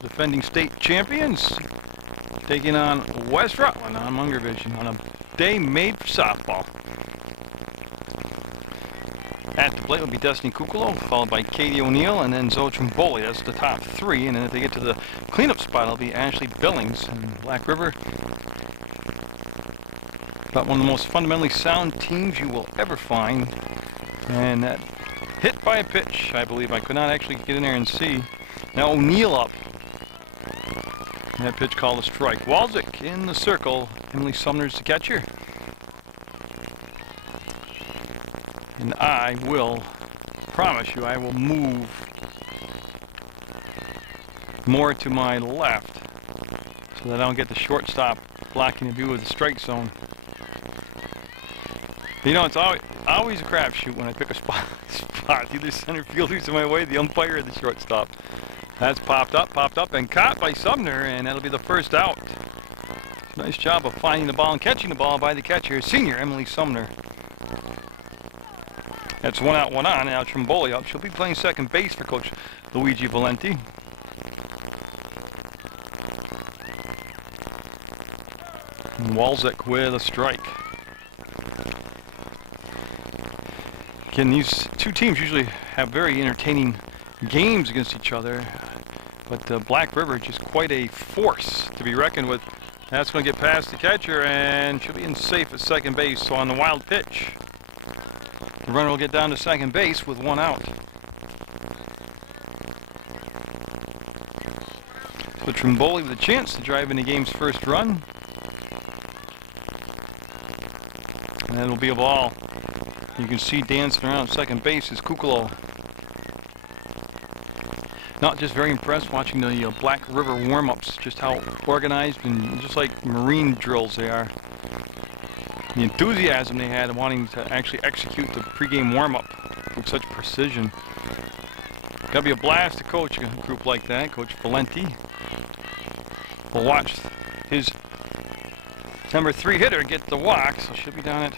defending state champions, taking on West Rutland on Munger Vision on a day made for softball. At the plate will be Destiny Kukolo, followed by Katie O'Neill, and then Zoe Trimboli. That's the top three. And then if they get to the cleanup spot, it'll be Ashley Billings. And Black River, about one of the most fundamentally sound teams you will ever find. And that hit by a pitch, I believe. I could not actually get in there and see. Now O'Neill up. And that pitch called a strike. Walczyk in the circle. Emily Sumner's the catcher. And I will promise you, I will move more to my left so that I don't get the shortstop blocking the view of the strike zone. You know, it's always a crapshoot when I pick a spot. Either center fielder's in my way, the umpire, or the shortstop. That's popped up, and caught by Sumner, and that'll be the first out. Nice job of finding the ball and catching the ball by the catcher, senior Emily Sumner. That's one out, one on. Now Trimboli up. She'll be playing second base for Coach Luigi Valenti. And Walczyk with a strike. Again, these two teams usually have very entertaining games against each other, but Black River is just quite a force to be reckoned with. That's going to get past the catcher, and she'll be in safe at second base. So on the wild pitch, the runner will get down to second base with one out. So Trimboli with a chance to drive in the game's first run. And that'll be a ball. You can see dancing around second base is Kukolo. Not just very impressed watching the Black River warm-ups, just how organized and just like Marine drills they are. The enthusiasm they had wanting to actually execute the pregame warm-up with such precision. Gotta be a blast to coach a group like that. Coach Valenti will watch his number 3 hitter get the walk, so she'll be down at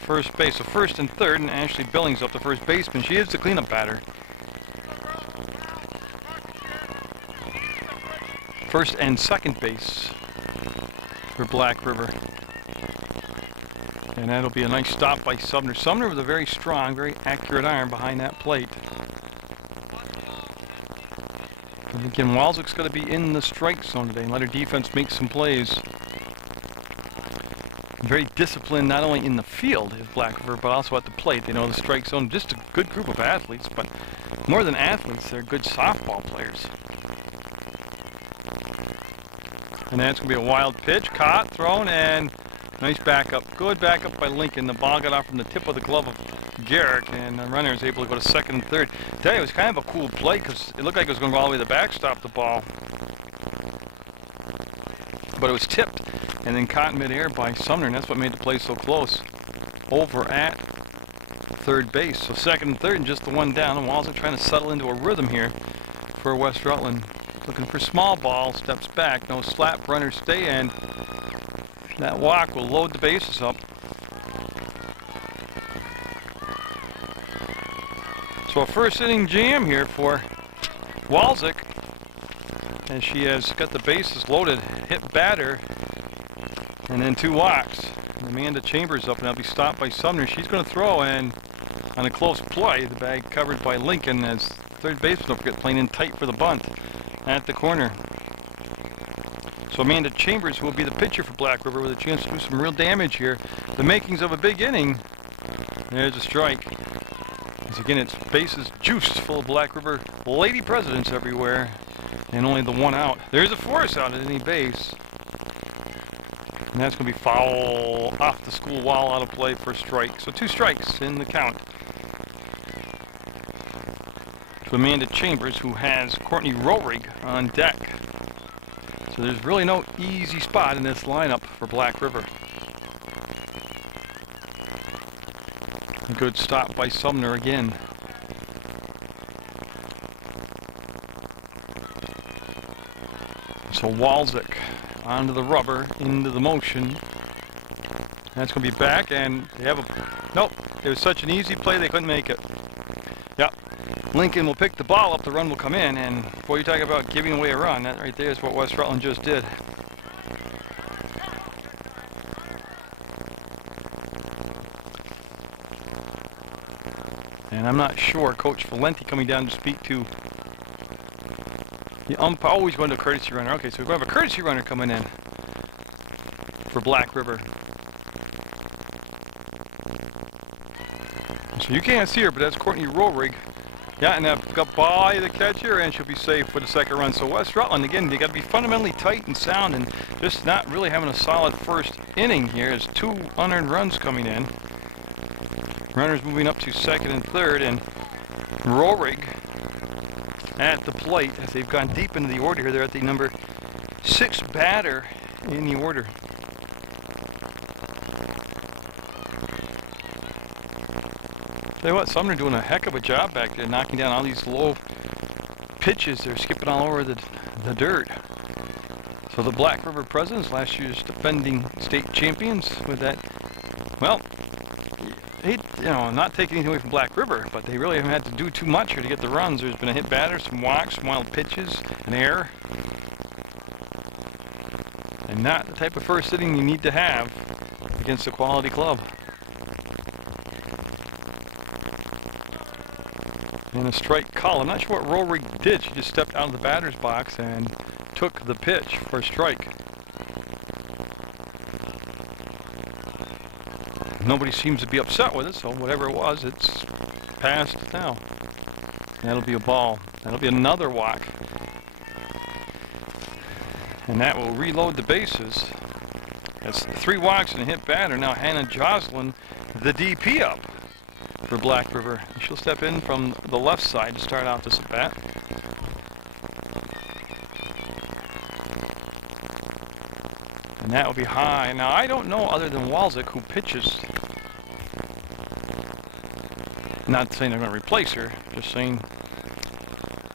first base. So first and third, and Ashley Billings up the first baseman. She is the cleanup batter. First and second base for Black River. And that'll be a nice stop by Sumner. Sumner with a very strong, very accurate arm behind that plate. And again, Walczyk's going to be in the strike zone today and let her defense make some plays. Very disciplined, not only in the field is Black River, but also at the plate. They know the strike zone. Just a good group of athletes, but more than athletes, they're good softball players. And that's going to be a wild pitch, caught, thrown, and nice backup. Good backup by Lincoln. The ball got off from the tip of the glove of Garrick, and the runner was able to go to second and third. I tell you, it was kind of a cool play because it looked like it was going to go all the way to the backstop the ball. But it was tipped and then caught midair by Sumner, and that's what made the play so close. Over at third base. So second and third and just the one down. And Walczyk trying to settle into a rhythm here for West Rutland. Looking for small ball, steps back, no slap, runner stay in. That walk will load the bases up. So a first inning jam here for Walczyk, as she has got the bases loaded, hit batter, and then 2 walks. And Amanda Chambers up, and that'll be stopped by Sumner. She's going to throw, and on a close play, the bag covered by Lincoln as third baseman, don't forget, playing in tight for the bunt at the corner. So Amanda Chambers will be the pitcher for Black River with a chance to do some real damage here. The makings of a big inning. There's a strike. As again, it's bases juiced full of Black River lady presidents everywhere. And only the one out. There's a force out at any base. And that's going to be foul off the school wall, out of play for a strike. So 2 strikes in the count to Amanda Chambers, who has Courtney Rohrig on deck. So there's really no easy spot in this lineup for Black River. A good stop by Sumner again. So Walczyk onto the rubber, into the motion. That's going to be back, and they have a... Nope, it was such an easy play they couldn't make it. Yep, Lincoln will pick the ball up, the run will come in, and boy, you talk about giving away a run. That right there is what West Rutland just did. And I'm not sure, Coach Valenti coming down to speak to the umpire. Always going to a courtesy runner. Okay, so we're going to have a courtesy runner coming in for Black River. So you can't see her, but that's Courtney Rohrig. Yeah, and that got by the catcher, and she'll be safe for the second run. So West Rutland, again, they got to be fundamentally tight and sound, and just not really having a solid first inning here. There's 2 unearned runs coming in. Runners moving up to second and third, and Rohrig at the plate as they've gone deep into the order here. They're at the number 6 batter in the order. Tell you what, Sumner doing a heck of a job back there, knocking down all these low pitches. They're skipping all over the dirt. So the Black River Presidents, last year's defending state champions, with that, well, not taking anything away from Black River, but they really haven't had to do too much here to get the runs. There's been a hit batter, some walks, some wild pitches, an error. And not the type of first inning you need to have against a quality club. And a strike call. I'm not sure what Rohrig did. She just stepped out of the batter's box and took the pitch for a strike. Nobody seems to be upset with it, so whatever it was, it's passed now. That'll be a ball. That'll be another walk. And that will reload the bases. That's 3 walks and a hit batter. Now Hannah Jocelyn, the DP, up for Black River. She'll step in from the left side to start out this at bat. And that will be high. Now I don't know, other than Walzik, who pitches. Not saying they're going to replace her, just saying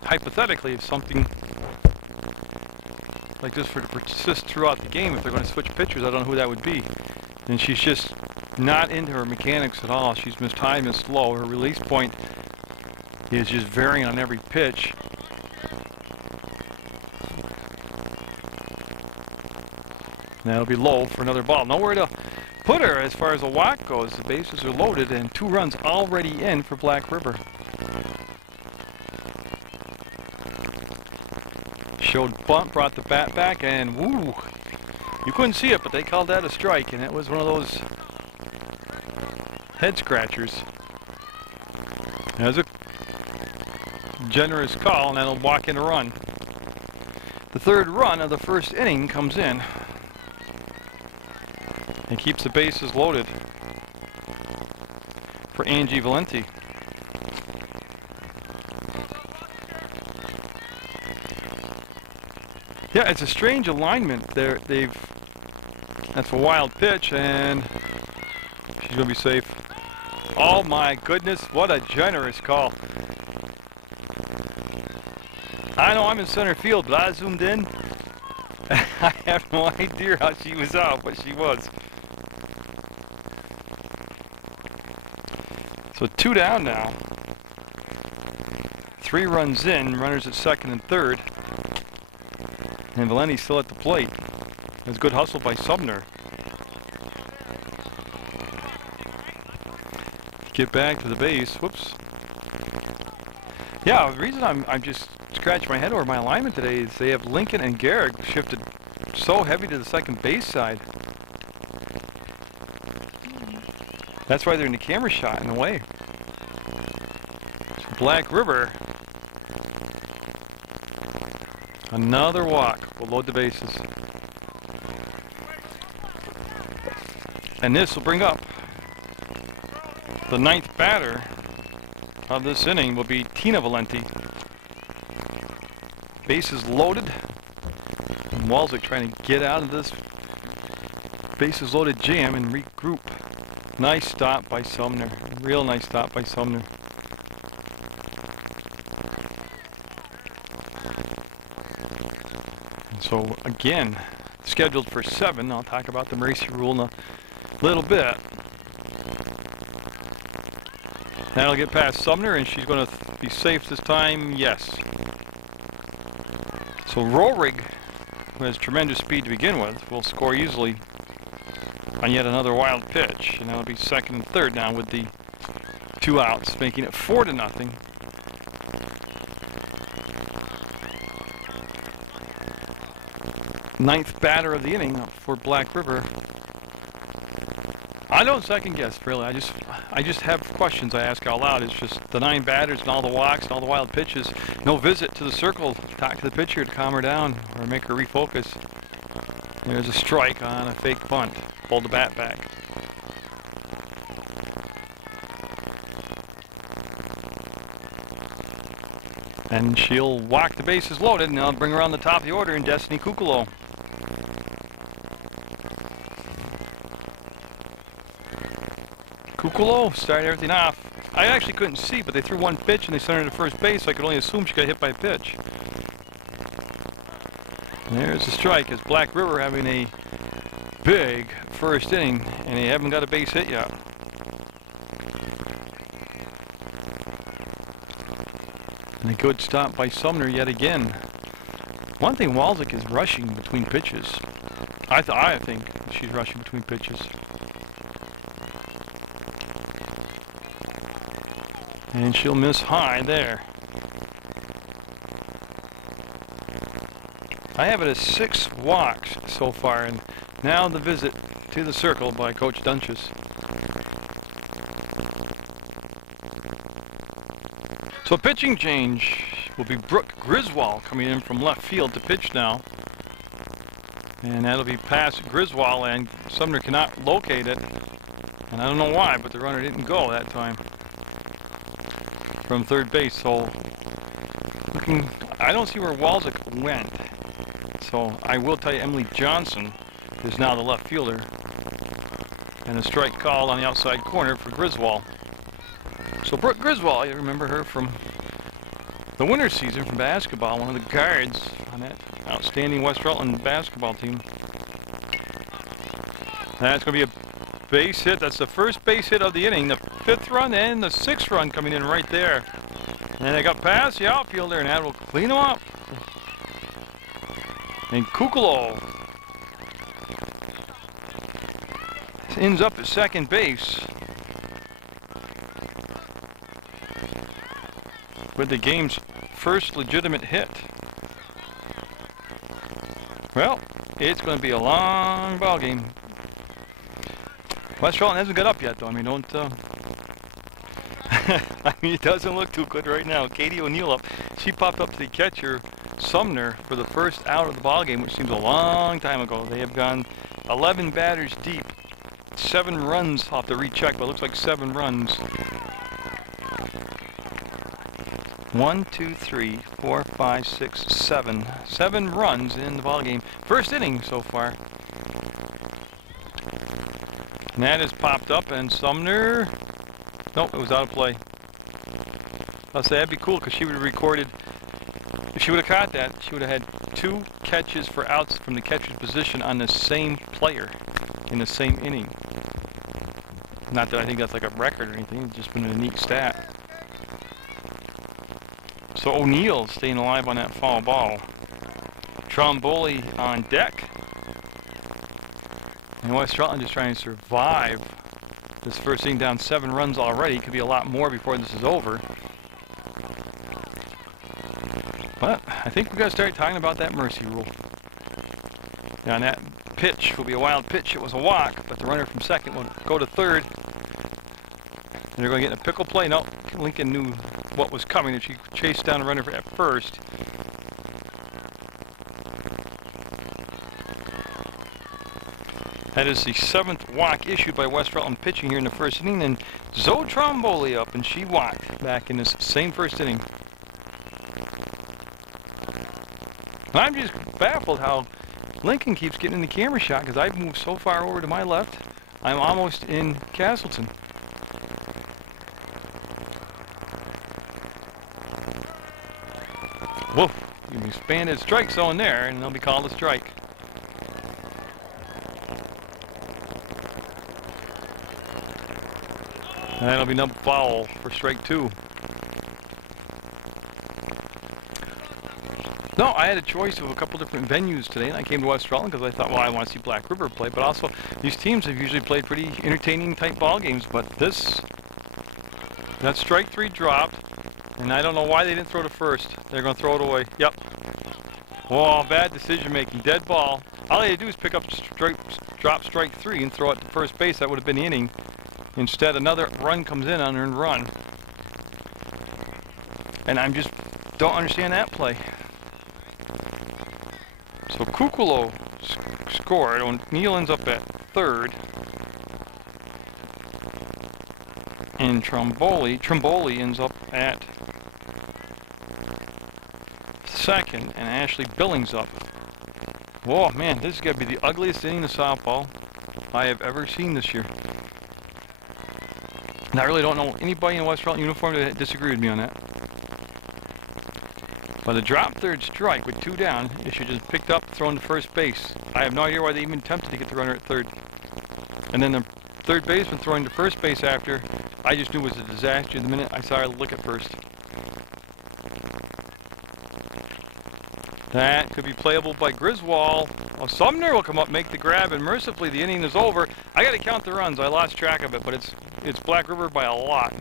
hypothetically if something like this were to persist throughout the game, if they're going to switch pitchers, I don't know who that would be. And she's just not into her mechanics at all. She's missed high, missed low. Her release point is just varying on every pitch. That'll be low for another ball. Nowhere to put her as far as a walk goes. The bases are loaded and 2 runs already in for Black River. Showed bunt, brought the bat back, and woo! You couldn't see it, but they called that a strike, and it was one of those head scratchers. That's a generous call, and that'll walk in a run. The 3rd run of the first inning comes in and keeps the bases loaded for Angie Valenti. Yeah, it's a strange alignment there. That's a wild pitch, and she's going to be safe. Oh my goodness, what a generous call. I know I'm in center field, but I zoomed in. I have no idea how she was out, but she was. So 2 down now. 3 runs in, runners at second and third. And Valenti's still at the plate. There's good hustle by Sumner. Get back to the base. Whoops. Yeah, the reason I'm just scratching my head over my alignment today is they have Lincoln and Garrick shifted so heavy to the second base side. That's why they're in the camera shot in a way. Black River. Another walk will load the bases. And this will bring up the 9th batter of this inning will be Tina Valenti. Bases loaded. And Walzik trying to get out of this bases loaded jam and regroup. Nice stop by Sumner. Real nice stop by Sumner. So again, scheduled for 7. I'll talk about the Mercy rule in a little bit. That'll get past Sumner, and she's going to be safe this time? Yes. So Rohrig, who has tremendous speed to begin with, will score easily on yet another wild pitch. And that'll be second and third now with the 2 outs, making it 4-0. Ninth batter of the inning up for Black River. I don't second guess, really. I just have questions I ask out loud. It's just the 9 batters and all the walks and all the wild pitches. No visit to the circle to talk to the pitcher to calm her down or make her refocus. There's a strike on a fake bunt. Hold the bat back. And she'll walk the bases loaded, and I'll bring her on the top of the order in Destiny Kukalo. Kukalo started everything off. I actually couldn't see, but they threw 1 pitch and they sent her to first base, so I could only assume she got hit by a pitch. And there's the strike as Black River having a big first inning, and they haven't got a base hit yet. And a good stop by Sumner yet again. One thing, Walzik is rushing between pitches. I think she's rushing between pitches. And she'll miss high there. I have it as 6 walks so far, and now the visit to the circle by Coach Dunches. So pitching change will be Brooke Griswold coming in from left field to pitch now. And that'll be past Griswold, and Sumner cannot locate it. And I don't know why, but the runner didn't go that time from third base. So I don't see where Walzik went. So I will tell you, Emily Johnson is now the left fielder. And a strike called on the outside corner for Griswold. So Brooke Griswold, you remember her from the winter season from basketball, one of the guards on that outstanding West Rutland basketball team. That's going to be a base hit. That's the first base hit of the inning. The 5th run and the 6th run coming in right there. And they got past the outfielder, and that will clean them up. And Kukalo ends up at second base with the game's first legitimate hit. Well, it's going to be a long ball game. West Rutland hasn't got up yet, though. I mean, don't. I mean, it doesn't look too good right now. Katie O'Neill up. She popped up to the catcher, Sumner, for the first out of the ball game, which seems a long time ago. They have gone 11 batters deep, 7 runs. I'll have to recheck, but it looks like 7 runs. 1, 2, 3, 4, 5, 6, 7. 7 runs in the ball game. First inning so far. And that has popped up, and Sumner. Nope, it was out of play. I'll say that'd be cool because she would have recorded. If she would have caught that, she would have had 2 catches for outs from the catcher's position on the same player in the same inning. Not that I think that's like a record or anything, it's just been a neat stat. So O'Neill staying alive on that foul ball. Tromboli on deck. And West Rutland just trying to survive this first inning, down 7 runs already. Could be a lot more before this is over. But I think we've got to start talking about that mercy rule. Now, and that pitch will be a wild pitch. It was a walk, but the runner from second will go to third. And they're going to get in a pickle play. No, Lincoln knew what was coming if she chased down the runner at first. That is the 7th walk issued by West Rutland pitching here in the first inning. And Zoe Tromboli up, and she walked back in this same first inning. And I'm just baffled how Lincoln keeps getting in the camera shot because I've moved so far over to my left, I'm almost in Castleton. Whoa, you expanded strike zone there, and they'll be called a strike. That'll be no foul for strike 2. No, I had a choice of a couple different venues today, and I came to West Rutland because I thought, well, I want to see Black River play, but also these teams have usually played pretty entertaining type ball games, but that strike 3 dropped, and I don't know why they didn't throw to first. They're going to throw it away. Yep. Oh, bad decision making. Dead ball. All they had to do is pick up drop strike 3 and throw it to first base. That would have been the inning. Instead, another run comes in, unearned run. And I just don't understand that play. So Kukolo scored. O'Neill ends up at third. And Trimboli ends up at second, and Ashley Billings up. Whoa, man, this is going to be the ugliest inning of softball I have ever seen this year. And I really don't know anybody in West Rutland uniform that disagree with me on that. By the drop third strike with 2 down, it should just picked up, thrown to first base. I have no idea why they even attempted to get the runner at third. And then the third baseman throwing to first base after, I just knew it was a disaster the minute I saw her look at first. That could be playable by Griswold. Well, Sumner will come up, make the grab, and mercifully the inning is over. I got to count the runs. I lost track of it, but it's Black River by a lot.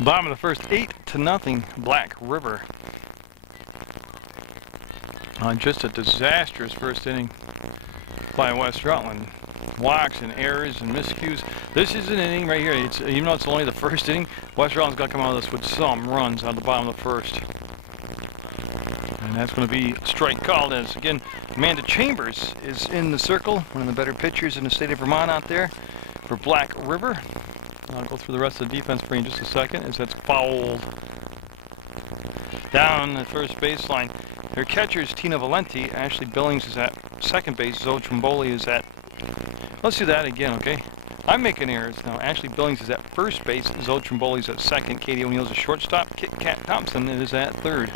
Bottom of the first, 8-0, Black River. Just a disastrous first inning by West Rutland. Walks and errors and miscues. This is an inning right here. Even though it's only the first inning, West Rutland's got to come out of this with some runs on the bottom of the first. And that's going to be a strike called as, again, Amanda Chambers is in the circle. One of the better pitchers in the state of Vermont out there for Black River. I'll go through the rest of the defense for you in just a second, as that's fouled. Down the first baseline. Their catcher is Tina Valenti. Ashley Billings is at second base. Zoe Trimboli is at... Let's do that again, okay? I'm making errors now. Ashley Billings is at first base. Zoe Trimboli is at second. Katie O'Neill's at shortstop. Kit Kat Thompson is at third.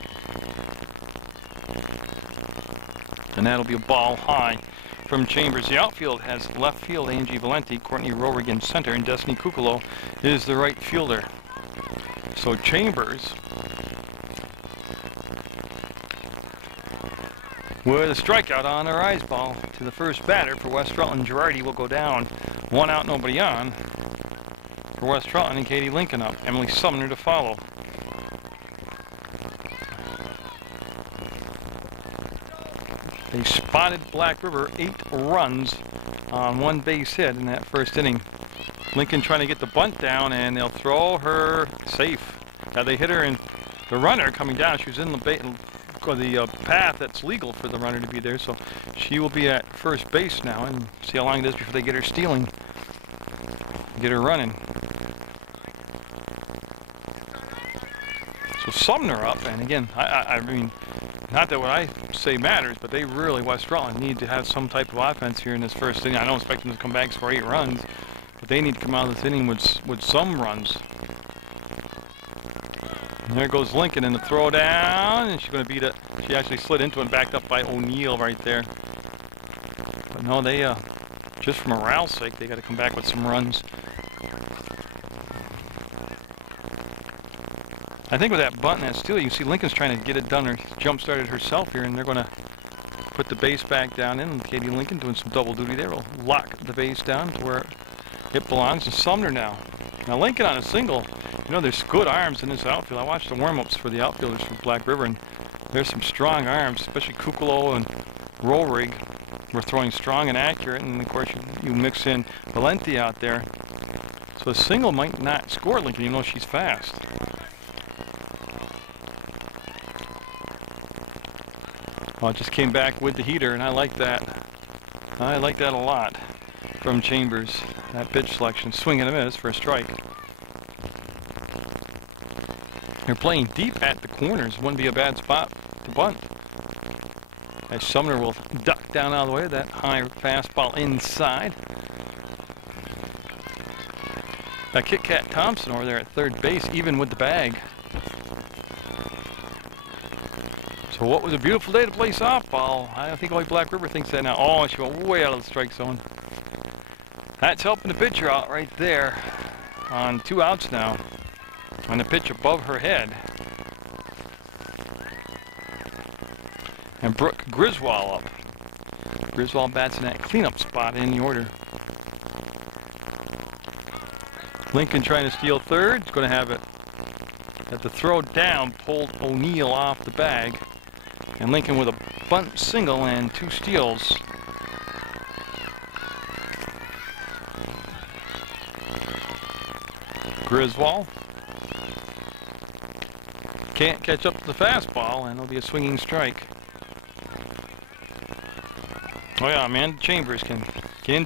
And that'll be a ball high from Chambers. The outfield has left field Angie Valenti, Courtney Rohrig in center, and Destiny Kukolo is the right fielder. So Chambers with a strikeout on her eyes ball to the first batter for West Rutland. Girardi will go down. 1 out, nobody on for West Rutland, and Katie Lincoln up. Emily Sumner to follow. They spotted Black River 8 runs on 1 base hit in that first inning. Lincoln trying to get the bunt down, and they'll throw her safe. Now they hit her in the runner coming down. She was in the path that's legal for the runner to be there, so she will be at first base now, and see how long it is before they get her stealing, get her running. So Sumner up, and again, I mean, not that what I say matters, but they really, West Rutland, need to have some type of offense here in this first inning. I don't expect them to come back for 8 runs, but they need to come out of this inning with some runs. And there goes Lincoln in the throw down, and she's going to beat it. She actually slid into it and backed up by O'Neill right there. But no, they, just for morale's sake, they got to come back with some runs. I think with that bunt and that steal, you can see Lincoln's trying to get it done, or jump-started herself here, and they're going to put the base back down in, and Katie Lincoln doing some double duty there will lock the base down to where it belongs to Sumner now. Now Lincoln on a single. You know, there's good arms in this outfield. I watched the warm-ups for the outfielders from Black River, and there's some strong arms, especially Kukolo and Rohrig were throwing strong and accurate, and of course you mix in Valenti out there. So a single might not score Lincoln, even though she's fast. Well, it just came back with the heater, and I like that. I like that a lot from Chambers. That pitch selection, swing and a miss for a strike. They're playing deep at the corners. Wouldn't be a bad spot to bunt. As Sumner will duck down out of the way of that high fastball inside. Now Kit Kat Thompson over there at third base, even with the bag. So what was a beautiful day to play softball. I don't think only Black River thinks that now. Oh, she went way out of the strike zone. That's helping the pitcher out right there on 2 outs now. on the pitch above her head. And Brooke Griswold up. Griswold bats in that cleanup spot in the order. Lincoln trying to steal third. He's going to have it at the throw down, pulled O'Neill off the bag. And Lincoln with a bunt single and 2 steals. Griswold can't catch up to the fastball, and it'll be a swinging strike. Oh yeah, Amanda Chambers can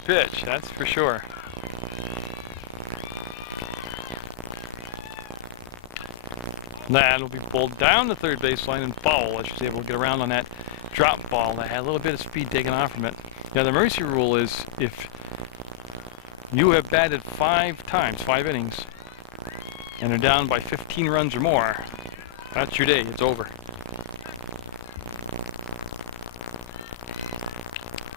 pitch, that's for sure. That'll be pulled down the third baseline and foul as she's able to get around on that drop ball that had a little bit of speed taken off from it. Now the mercy rule is if you have batted 5 times, 5 innings, and are down by 15 runs or more, that's your day, it's over.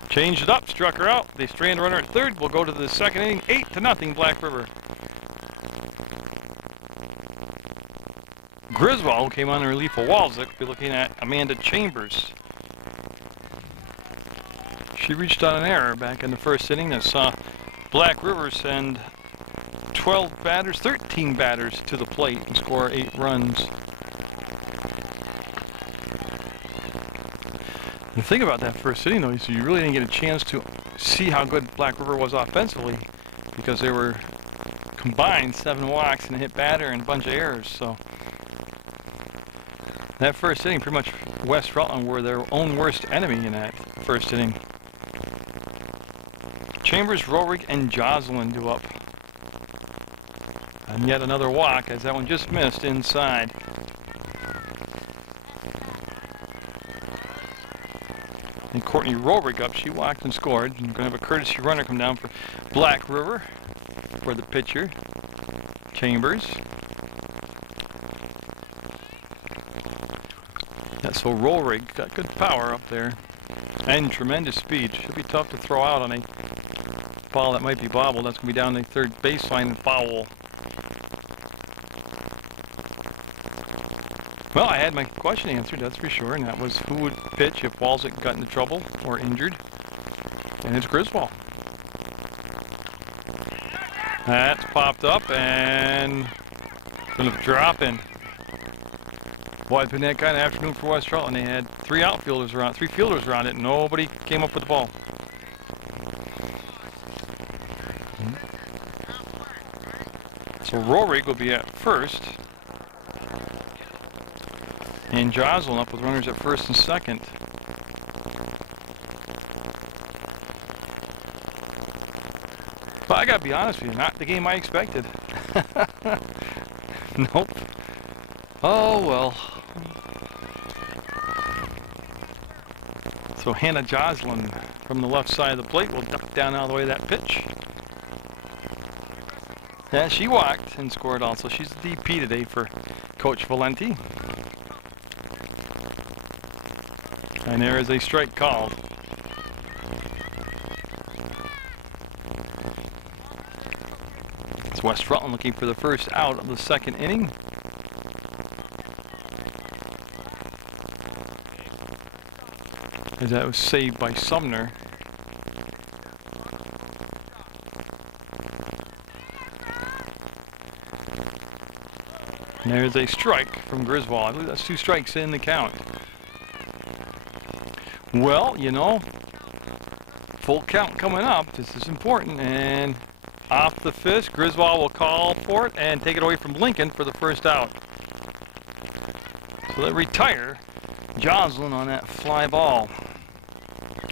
Changed it up, struck her out. They strand runner at third. We'll go to the second inning, 8-0 Black River. Griswold came on in relief of Walzik. We'll be looking at Amanda Chambers. She reached on an error back in the first inning that saw Black River send 12 batters, 13 batters to the plate and score 8 runs. The thing about that first inning, though, is you really didn't get a chance to see how good Black River was offensively because they were combined 7 walks and a hit batter and a bunch of errors. So that first inning, pretty much West Rutland were their own worst enemy in that first inning. Chambers, Rohrig, and Jocelyn do up. And yet another walk as that one just missed inside. And Courtney Rohrig up, she walked and scored. And we're going to have a courtesy runner come down for Black River for the pitcher, Chambers. Yeah, so Rohrig got good power up there and tremendous speed. Should be tough to throw out on a ball that might be bobbled. That's going to be down the third baseline and foul. Well, I had my question answered, that's for sure, and that was who would pitch if Walzik got into trouble or injured, and it's Griswold. That's popped up and going to drop in. Boy, it's been that kind of afternoon for West Rutland. They had 3 outfielders around, 3 fielders around it, and nobody came up with the ball. So Rohrig will be at first. And Jocelyn up with runners at first and second. But I gotta be honest with you, not the game I expected. Nope. Oh well. So Hannah Jocelyn from the left side of the plate will duck down out of the way of that pitch. Yeah, she walked and scored also. She's the DP today for Coach Valenti. And there is a strike called. It's West Rutland looking for the first out of the second inning. As that was saved by Sumner. And there's a strike from Griswold. I believe that's 2 strikes in the count. Well, you know, full count coming up. This is important. And off the fist, Griswold will call for it and take it away from Lincoln for the first out. So they retire Jocelyn on that fly ball.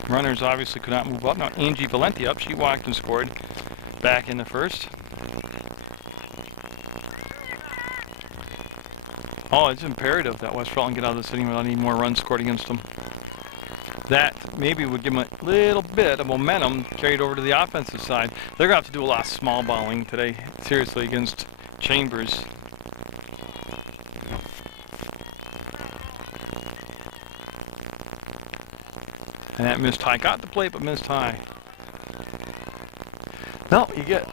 Runners obviously could not move up. Now Angie Valenti up. She walked and scored back in the first. Oh, it's imperative that West Rutland get out of this inning without any more runs scored against them. That maybe would give them a little bit of momentum carried over to the offensive side. They're going to have to do a lot of small balling today, seriously, against Chambers. And that missed high. Got the plate, but missed high. No, you get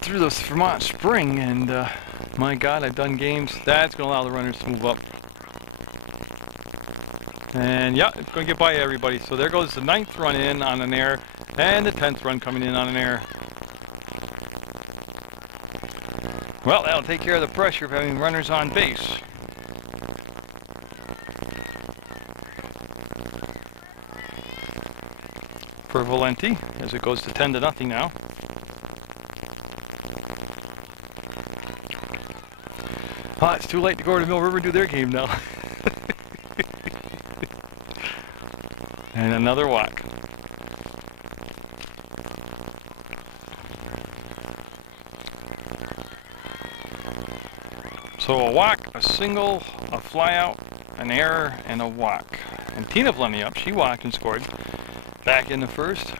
through this Vermont spring, and My God, I've done games. That's going to allow the runners to move up. And yeah, it's going to get by everybody. So there goes the 9th run in on an error, and the 10th run coming in on an error. Well, that'll take care of the pressure of having runners on base. For Valenti, as it goes to 10-0 now. Oh, it's too late to go to Mill River and do their game now. And another walk. So a walk, a single, a flyout, an error, and a walk. And Tina Valenti up, she walked and scored. Back in the first.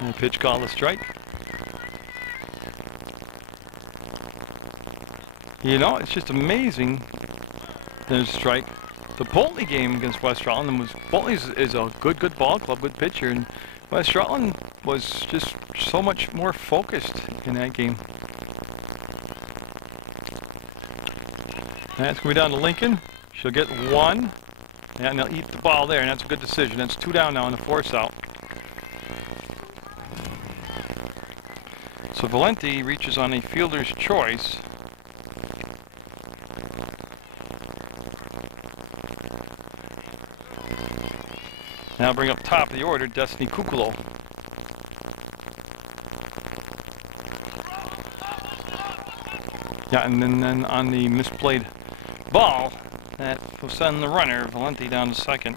And a pitch called a strike. You know, it's just amazing. There's a strike. The Boltley game against West Rutland was, Boltley is a good ball club, good pitcher, and West Rutland was just so much more focused in that game. That's going to be down to Lincoln. She'll get 1. Yeah, and they'll eat the ball there, and that's a good decision. That's 2 down now and a force out. So Valenti reaches on a fielder's choice. Now bring up top of the order, Destiny Kukolo. Yeah, and then on the misplayed ball, that will send the runner, Valenti, down to second.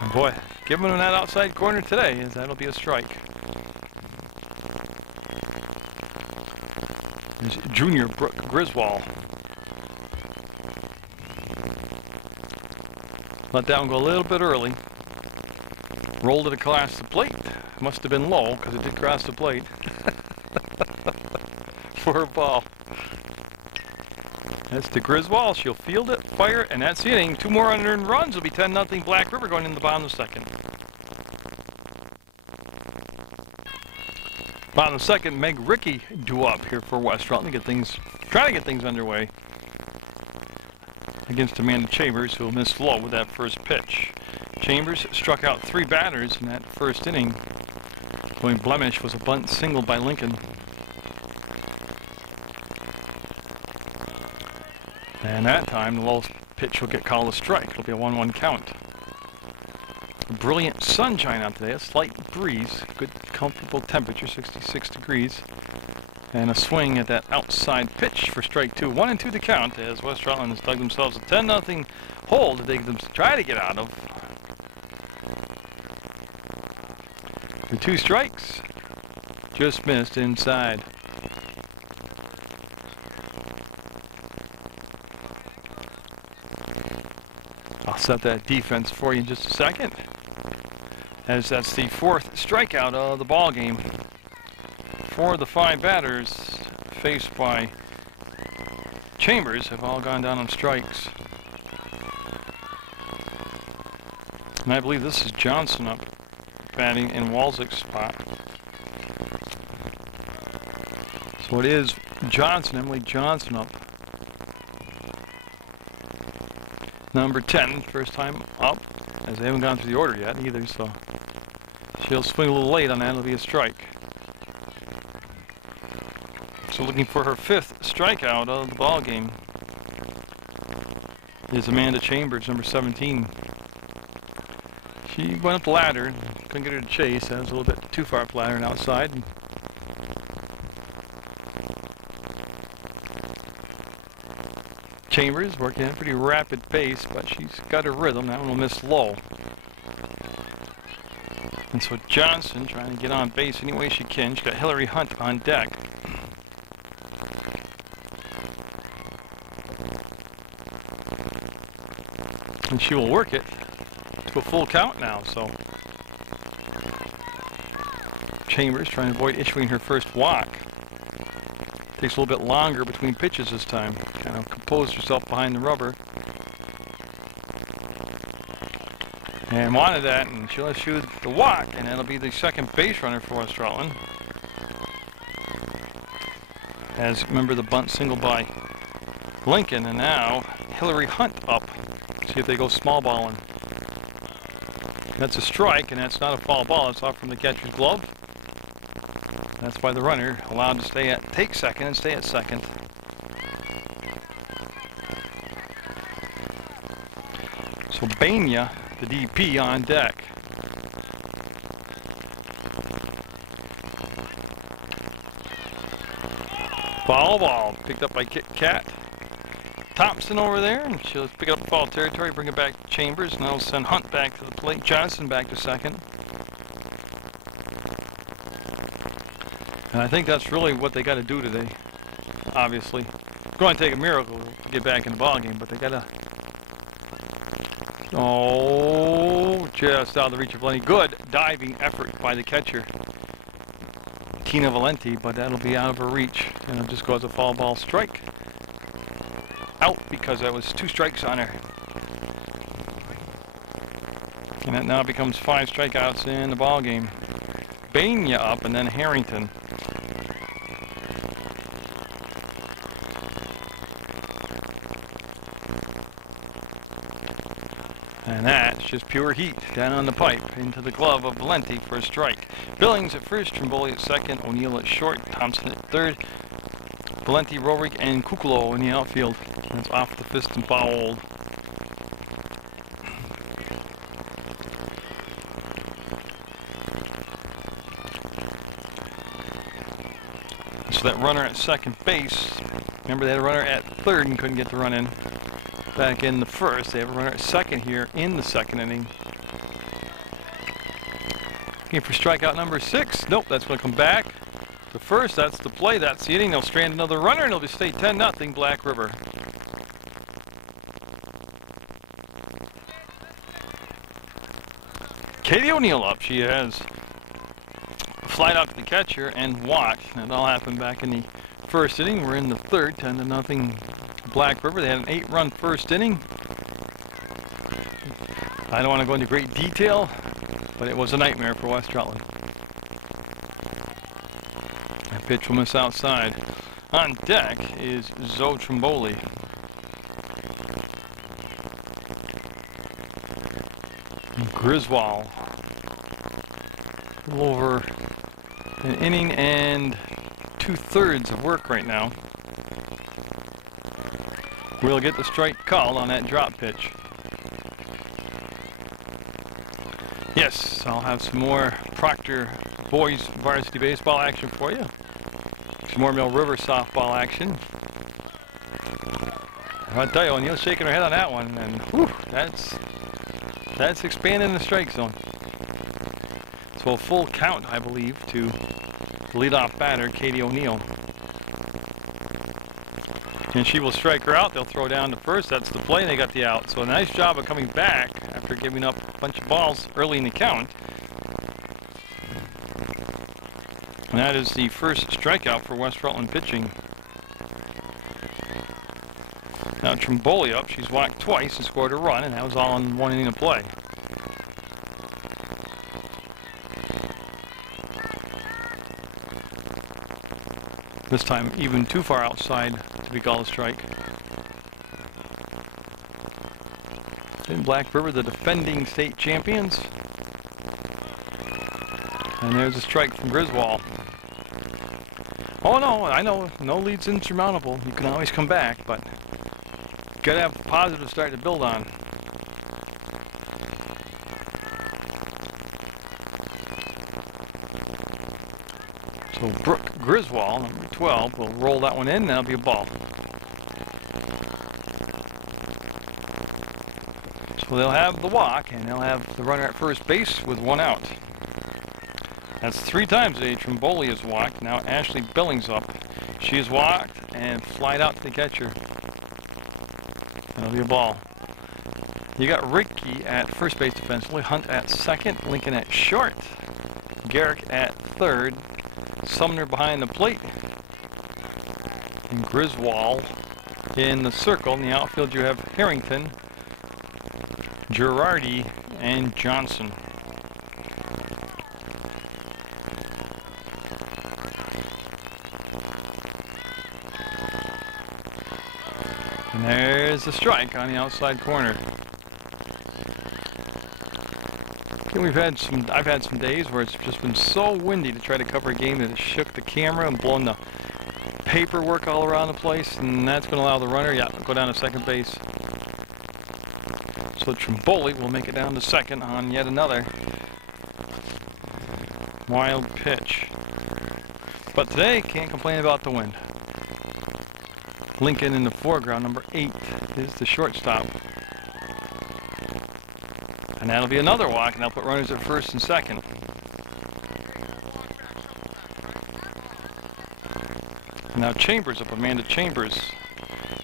And boy, give him that outside corner today, as that'll be a strike. There's Junior Brooke Griswold. Let that one go a little bit early. Rolled it across the plate. Must have been low because it did cross the plate. For a ball. That's to Griswold. She'll field it, fire it, and that's the inning. 2 more unearned runs will be 10-0 Black River going in the bottom of the second. Bottom of the second, Meg Rickey due up here for West Rutland to get things, try to get things underway against Amanda Chambers, who missed low with that first pitch. Chambers struck out 3 batters in that first inning. Going blemish was a bunt single by Lincoln. And that time, the lowest pitch will get called a strike. It'll be a 1-1 count. Brilliant sunshine out today, a slight breeze, good comfortable temperature, 66 degrees. And a swing at that outside pitch for strike 2. 1-2 to count as West Rutland has dug themselves a 10-0 hole that they can try to get out of. The 2 strikes just missed inside. I'll set that defense for you in just a second, as that's the 4th strikeout of the ball game. 4 of the 5 batters faced by Chambers have all gone down on strikes. And I believe this is Johnson up, batting in Walzik's spot. So it is Johnson, Emily Johnson up. Number 10, first time up, as they haven't gone through the order yet either, so she'll swing a little late on that, it'll be a strike. So looking for her 5th strikeout of the ball game is Amanda Chambers, number 17. She went up the ladder, couldn't get her to chase. That was a little bit too far up the ladder and outside. Chambers working at a pretty rapid pace, but she's got her rhythm. That one will miss low. And so Johnson trying to get on base any way she can. She's got Hillary Hunt on deck. And she will work it to a full count now, so Chambers trying to avoid issuing her first walk. Takes a little bit longer between pitches this time. Kind of compose herself behind the rubber. And wanted that, and she'll shoot the walk, and that'll be the second base runner for West Rutland. As remember the bunt single by Lincoln, and now Hillary Hunt up. See if they go small balling. That's a strike, and that's not a foul ball. It's off from the catcher's glove. That's why the runner allowed to take second and stay at second. So Banya, the DP, on deck. Foul ball picked up by Kit Kat. Thompson over there, and she'll pick it up foul territory, bring it back to Chambers, and they'll send Hunt back to the plate. Johnson back to second. And I think that's really what they got to do today. Obviously, it's going to take a miracle to get back in the ball game, but they got to. Oh, just out of the reach of Valenti. Good diving effort by the catcher, Tina Valenti, but that'll be out of her reach, and it'll just go as a foul ball strike. Out because that was 2 strikes on her. And that now becomes 5 strikeouts in the ball game. Banya up, and then Harrington. And that's just pure heat down on the pipe into the glove of Valenti for a strike. Billings at first, Trimboli at second, O'Neill at short, Thompson at third, Valenti, Roerick, and Kukolo in the outfield. That's off the fist and fouled. So that runner at second base, remember they had a runner at third and couldn't get the run in. Back in the first, they have a runner at second here in the second inning. Looking for strikeout number 6. Nope, that's going to come back to first. That's the play. That's the inning. They'll strand another runner, and it'll just stay 10-0 Black River. Katie O'Neill up. She has flied out to the catcher and watched. That all happened back in the first inning. We're in the third, 10-0 Black River. They had an 8-run first inning. I don't want to go into great detail, but it was a nightmare for West Rutland. That pitch will miss outside. On deck is Zoe Trimboli. Griswold. A little over an inning and 2/3 of work right now. We'll get the strike called on that drop pitch. Yes, I'll have some more Proctor boys varsity baseball action for you. Some more Mill River softball action. I'll tell you, O'Neill's shaking her head on that one, and whew, that's expanding the strike zone. So a full count, I believe, to the leadoff batter, Katie O'Neill. And she will strike her out. They'll throw down to first. That's the play, and they got the out. So a nice job of coming back after giving up a bunch of balls early in the count. And that is the first strikeout for West Rutland pitching. Now Trimboli up. She's walked twice and scored a run, and that was all in 1 inning of play. This time even too far outside to be called a strike. In Black River, the defending state champions. And there's a strike from Griswold. Oh no, I know, no lead's insurmountable. You can always come back, but you gotta have a positive start to build on. So Brooke Griswold, number 12, will roll that one in, and that'll be a ball. So they'll have the walk, and they'll have the runner at first base with 1 out. That's 3 times today Trimboli has walked. Now Ashley Billings up. She has walked and flied out to the catcher. That'll be a ball. You got Ricky at first base defensively, Hunt at second, Lincoln at short, Garrick at third, Sumner behind the plate, and Griswold in the circle. In the outfield you have Harrington, Girardi, and Johnson. And there's the strike on the outside corner. I've had some days where it's just been so windy to try to cover a game that it shook the camera and blown the paperwork all around the place, and that's going to allow the runner, go down to second base. So Trimboli will make it down to second on yet another wild pitch. But today, can't complain about the wind. Lincoln in the foreground, number 8, is the shortstop. And that'll be another walk, and they'll put runners at first and second. Now Chambers up, Amanda Chambers.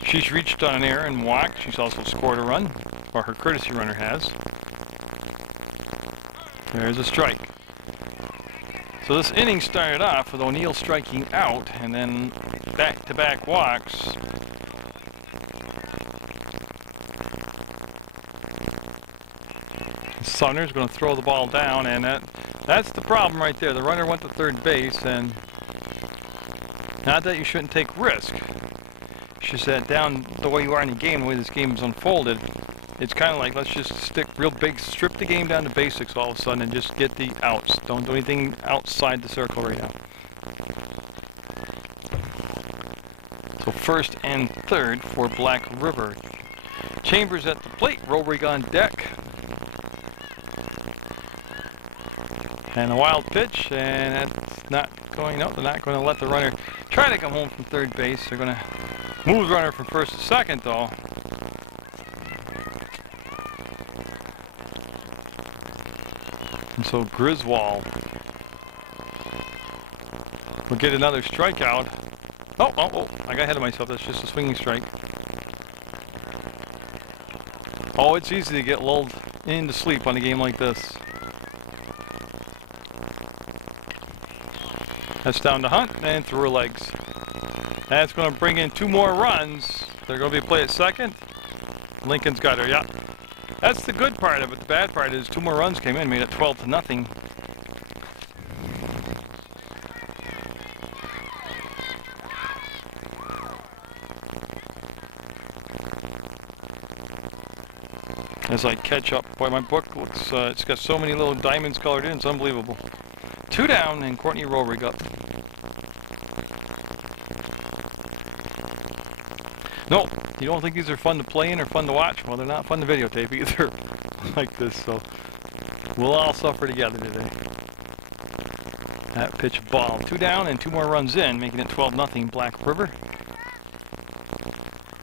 She's reached on an error and walked. She's also scored a run, or her courtesy runner has. There's a strike. So this inning started off with O'Neill striking out, and then back-to-back walks. Sumner's going to throw the ball down, and that's the problem right there. The runner went to third base, and not that you shouldn't take risk. She said down the way you are in the game, the way this game is unfolded, it's kind of like, let's just stick real big, strip the game down to basics all of a sudden and just get the outs. Don't do anything outside the circle right now. So first and third for Black River. Chambers at the plate, Rowerig on deck. And a wild pitch, and that's not going up. They're not going to let the runner try to come home from third base. They're going to move the runner from first to second, though. And so Griswold will get another strikeout. Oh, I got ahead of myself. That's just a swinging strike. Oh, it's easy to get lulled into sleep on a game like this. That's down to Hunt and through her legs. That's going to bring in 2 more runs. They're going to be play at second. Lincoln's got her, yeah. That's the good part of it. The bad part is 2 more runs came in, made it 12-0. As I catch up, boy, my book looks, it's got so many little diamonds colored in, it's unbelievable. 2 down, and Courtney Rowerig up. No, you don't think these are fun to play in or fun to watch? Well, they're not fun to videotape either, like this, so we'll all suffer together today. That pitch ball. 2 down and 2 more runs in, making it 12-0 Black River.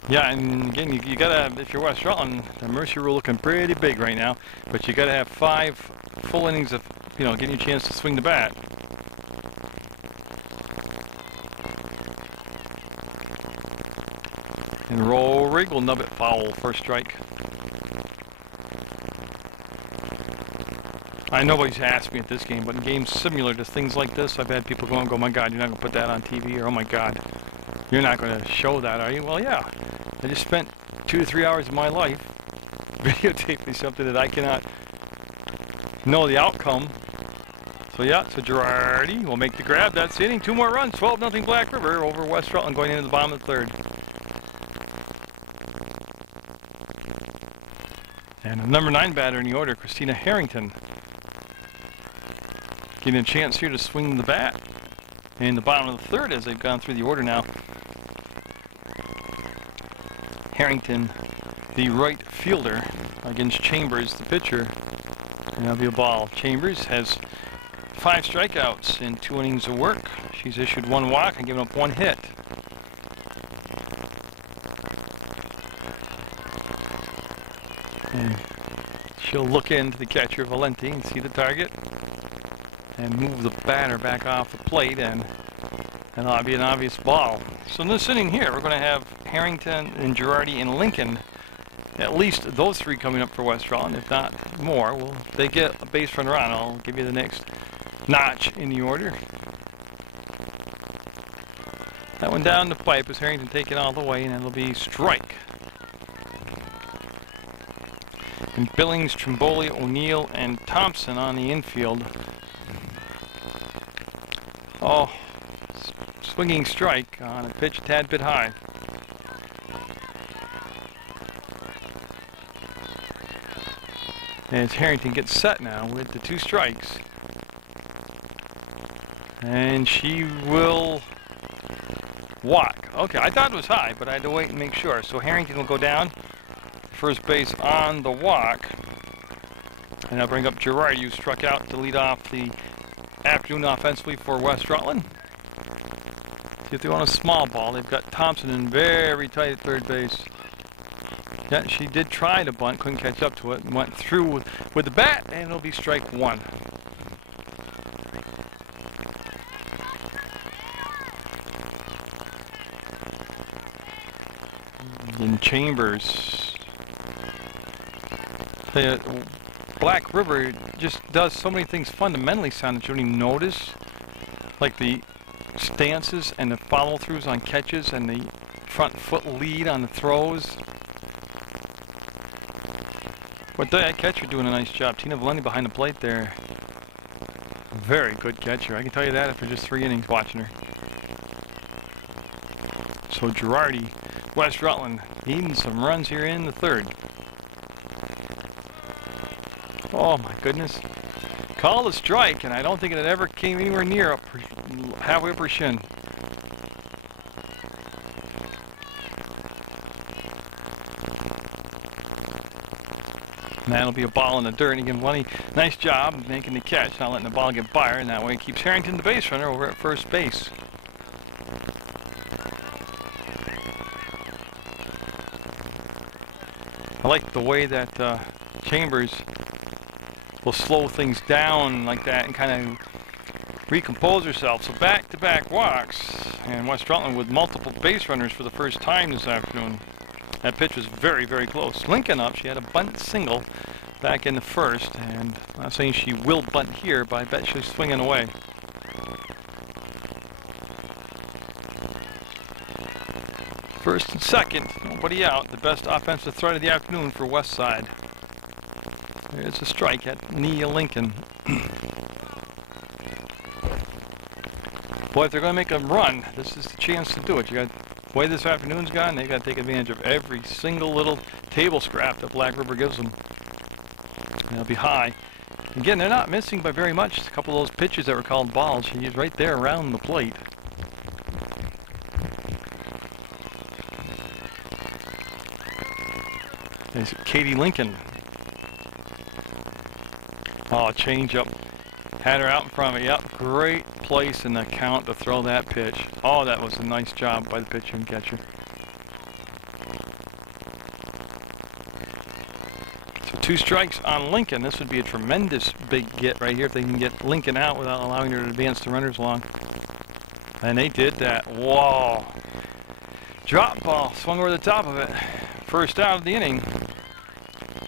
Yeah, and again, you gotta, if you're West Rutland, the mercy rule looking pretty big right now, but you gotta have 5 full innings of, getting you a chance to swing the bat. And Rowerig will nub it foul, first strike. I know nobody's asked me at this game, but in games similar to things like this, I've had people go, my God, you're not going to put that on TV, or oh my God, you're not going to show that, are you? Well, yeah. I just spent 2 to 3 hours of my life videotaping something that I cannot know the outcome. So yeah, so Girardi will make the grab. That's the inning. 2 more runs. 12-0 Black River over West Rutland going into the bottom of the 3rd. And a number 9 batter in the order, Christina Harrington. Getting a chance here to swing the bat in the bottom of the 3rd as they've gone through the order now. Harrington, the right fielder, against Chambers, the pitcher. And that'll be a ball. Chambers has 5 strikeouts in 2 innings of work. She's issued 1 walk and given up 1 hit. And she'll look into the catcher, Valenti, and see the target. And move the batter back off the plate, and that'll be an obvious ball. So in this inning here, we're going to have Harrington and Girardi and Lincoln. At least those 3 coming up for West Rutland, if not more. Well, if they get a base runner on, I'll give you the next notch in the order. That one down the pipe as Harrington taking all the way, and it'll be strike. And Billings, Trimboli, O'Neill, and Thompson on the infield. Oh, swinging strike on a pitch a tad bit high. As Harrington gets set now with the 2 strikes. And she will walk. Okay, I thought it was high, but I had to wait and make sure. So Harrington will go down, first base on the walk. And I'll bring up Girardi, who struck out to lead off the afternoon offensively for West Rutland. See if they want a small ball. They've got Thompson in very tight at third base. Yeah, she did try to bunt, couldn't catch up to it, and went through with the bat, and it'll be strike 1. In Chambers. The Black River just does so many things fundamentally sound that you don't even notice. Like the stances and the follow-throughs on catches and the front foot lead on the throws. But that catcher doing a nice job. Tina Valenti behind the plate there. Very good catcher. I can tell you that after just 3 innings watching her. So Girardi, West Rutland, needing some runs here in the 3rd. Oh my goodness. Called a strike, and I don't think it ever came anywhere near up halfway up her shin. And that'll be a ball in the dirt. And again, Lenny, nice job making the catch, not letting the ball get by her, and that way it keeps Harrington the base runner over at first base. I like the way that Chambers will slow things down like that and kind of recompose herself. So back-to-back walks, and West Rutland with multiple base runners for the first time this afternoon. That pitch was very, very close. Lincoln up, she had a bunt single back in the 1st, and I'm not saying she will bunt here, but I bet she's swinging away. First and second, nobody out. The best offensive threat of the afternoon for West Side. There's a strike at Nia Lincoln. Boy, if they're going to make a run, this is the chance to do it. You got the way this afternoon's gone, they got to take advantage of every single little table scrap that Black River gives them. And they'll be high. Again, they're not missing by very much. A couple of those pitches that were called balls, she's right there around the plate. There's Katie Lincoln. Oh, change up. Had her out in front of it. Yep, great place in the count to throw that pitch. Oh, that was a nice job by the pitcher and catcher. So 2 strikes on Lincoln. This would be a tremendous big get right here if they can get Lincoln out without allowing her to advance the runners along. And they did that. Whoa. Drop ball. Swung over the top of it. First out of the inning.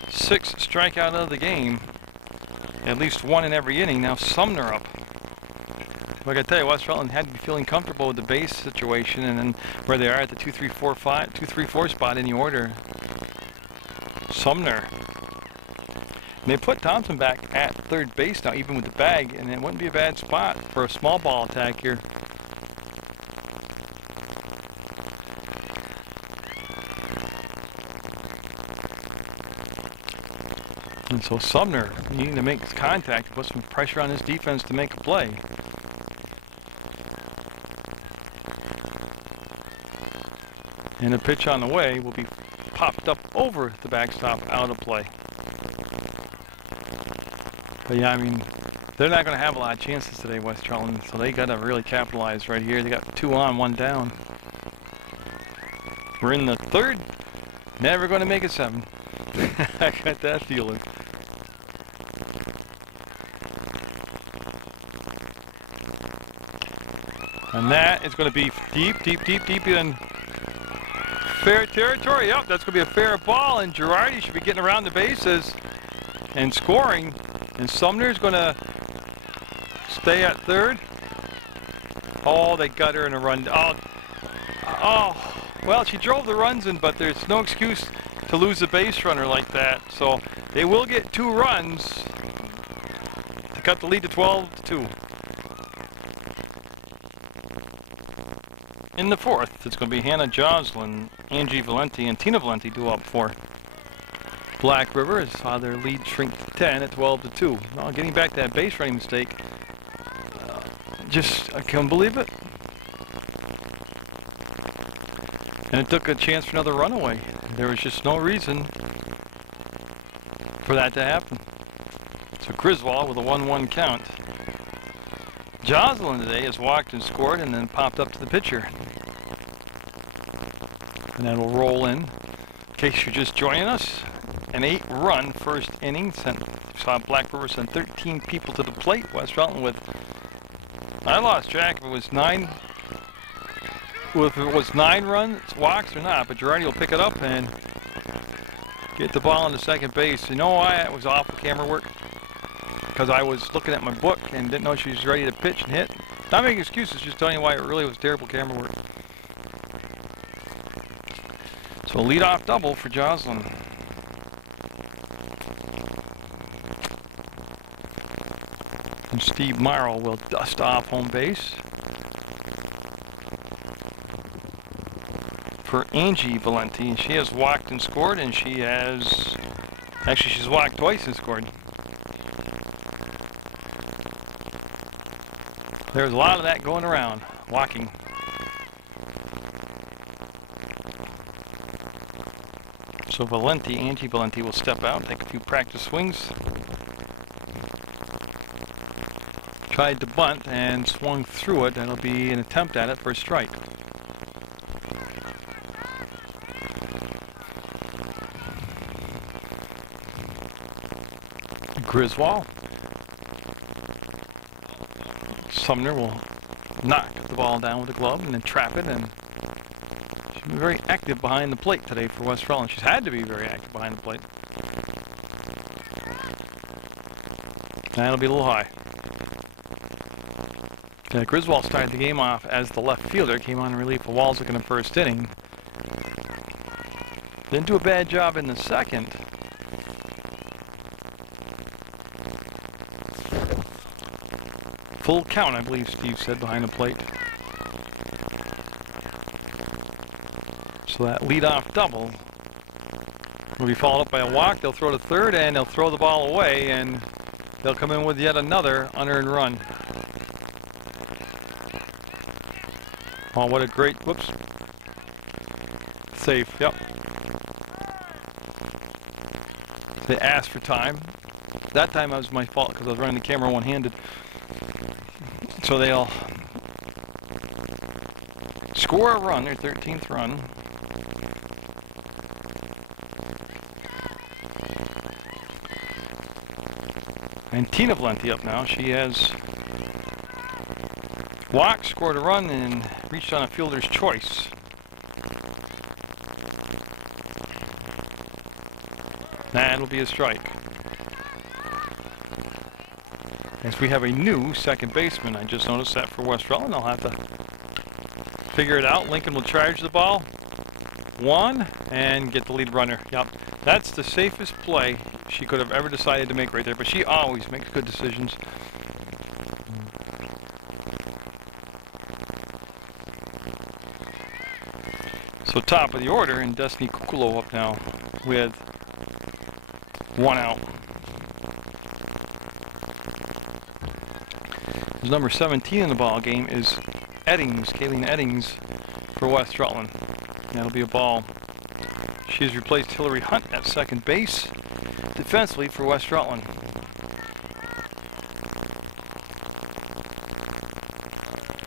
6th strikeout of the game. At least 1 in every inning. Now Sumner up. Like I tell you, West Rutland had to be feeling comfortable with the base situation, and then where they are at the 2-3-4 spot in the order. Sumner. And they put Thompson back at third base now, even with the bag, and it wouldn't be a bad spot for a small ball attack here. And so Sumner needing to make contact, put some pressure on his defense to make a play. And the pitch on the way will be popped up over the backstop, out of play. But yeah, I mean, they're not going to have a lot of chances today, West Rutland, so they got to really capitalize right here. They got 2 on, 1 down. We're in the 3rd. Never going to make it 7. I got that feeling. And that is going to be deep in fair territory. Yep, that's going to be a fair ball, and Girardi should be getting around the bases and scoring. And Sumner's going to stay at 3rd. Oh, they got her in a run. Oh, well, she drove the runs in, but there's no excuse to lose a base runner like that. So They will get 2 runs to cut the lead to 12-2. In the 4th, it's going to be Hannah Joslin, Angie Valenti, and Tina Valenti due up for Black River. As saw their lead shrink to 10 at 12-2. Now, getting back to that base running mistake, I can't believe it. And it took a chance for another runaway. There was just no reason for that to happen. So Griswold with a 1-1 count. Joslin today has walked and scored and then popped up to the pitcher. And that'll roll in case you're just joining us. An 8-run first inning. Saw Black River send 13 people to the plate. West Rutland with, I lost track if it was 9. If it was 9 runs, walks or not, but Girardi will pick it up and get the ball into second base. You know why it was awful camera work? Because I was looking at my book and didn't know she was ready to pitch and hit. Not making excuses, just telling you why it really was terrible camera work. So a leadoff double for Joslin. And Steve Morrow will dust off home base. For Angie Valenti, she has walked and scored, and she has, actually she's walked twice and scored. There's a lot of that going around, walking. So Valenti, Angie Valenti will step out, take a few practice swings. Tried to bunt and swung through it, and it'll be an attempt at it for a strike. Griswold. Sumner will knock the ball down with a glove and then trap it, and she's been very active behind the plate today for West Rutland. She's had to be very active behind the plate. That'll be a little high. Griswold started the game off as the left fielder, came on in relief of Walzik in the first inning. Didn't do a bad job in the second. Full count, I believe Steve said, behind the plate. So that leadoff double will be followed up by a walk. They'll throw to third, and they'll throw the ball away, and they'll come in with yet another unearned run. Oh, what a great, whoops. Safe, yep. They asked for time. That time it was my fault because I was running the camera one-handed. So they'll score a run, their 13th run. And Tina Valenti up now. She has walked, scored a run, and reached on a fielder's choice. That'll be a strike. As we have a new second baseman. I just noticed that for West Rutland. I'll have to figure it out. Lincoln will charge the ball. 1 and get the lead runner. Yep. That's the safest play she could have ever decided to make right there. But she always makes good decisions. So top of the order, and Destiny Kukulo up now with 1 out. Number 17 in the ball game is Eddings, Kayleen Eddings for West Rutland. That'll be a ball. She has replaced Hillary Hunt at second base defensively for West Rutland.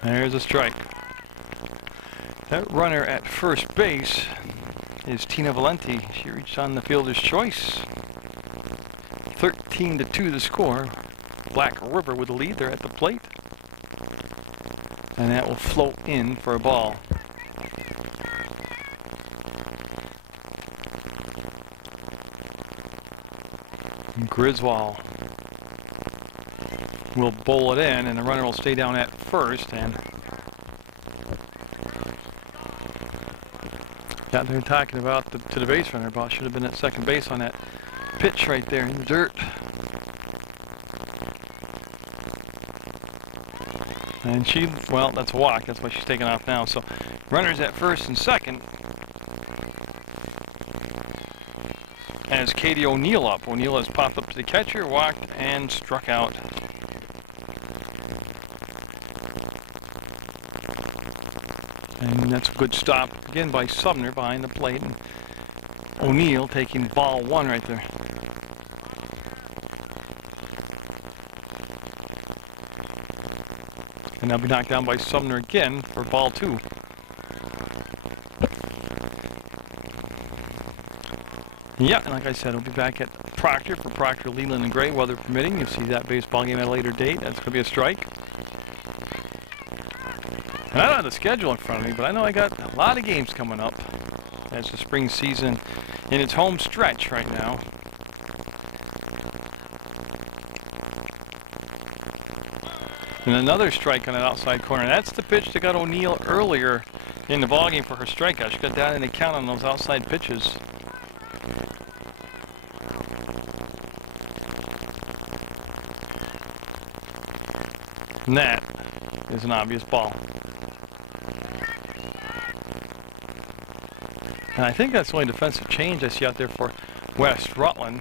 There's a strike. That runner at first base is Tina Valenti. She reached on the fielder's choice. 13-2 the score. Black River with the lead. They're at the plate. And that will float in for a ball. And Griswold will bowl it in, and the runner will stay down at first. And yeah, they're talking about to the base runner. Ball should have been at second base on that pitch right there in the dirt. And she, well, that's a walk. That's why she's taking off now. So runners at first and second. As Katie O'Neill up. O'Neill has popped up to the catcher, walked, and struck out. And that's a good stop again by Sumner behind the plate. And O'Neill taking ball one right there. And that'll be knocked down by Sumner again for ball two. Yeah, and like I said, we'll be back at Proctor for Proctor, Leland, and Gray, weather permitting. You'll see that baseball game at a later date. That's going to be a strike. And I don't have the schedule in front of me, but I know I got a lot of games coming up as the spring season in its home stretch right now. And another strike on that outside corner. That's the pitch that got O'Neill earlier in the ballgame for her strikeout. She got that in the count on those outside pitches. And that is an obvious ball. And I think that's the only defensive change I see out there for West Rutland.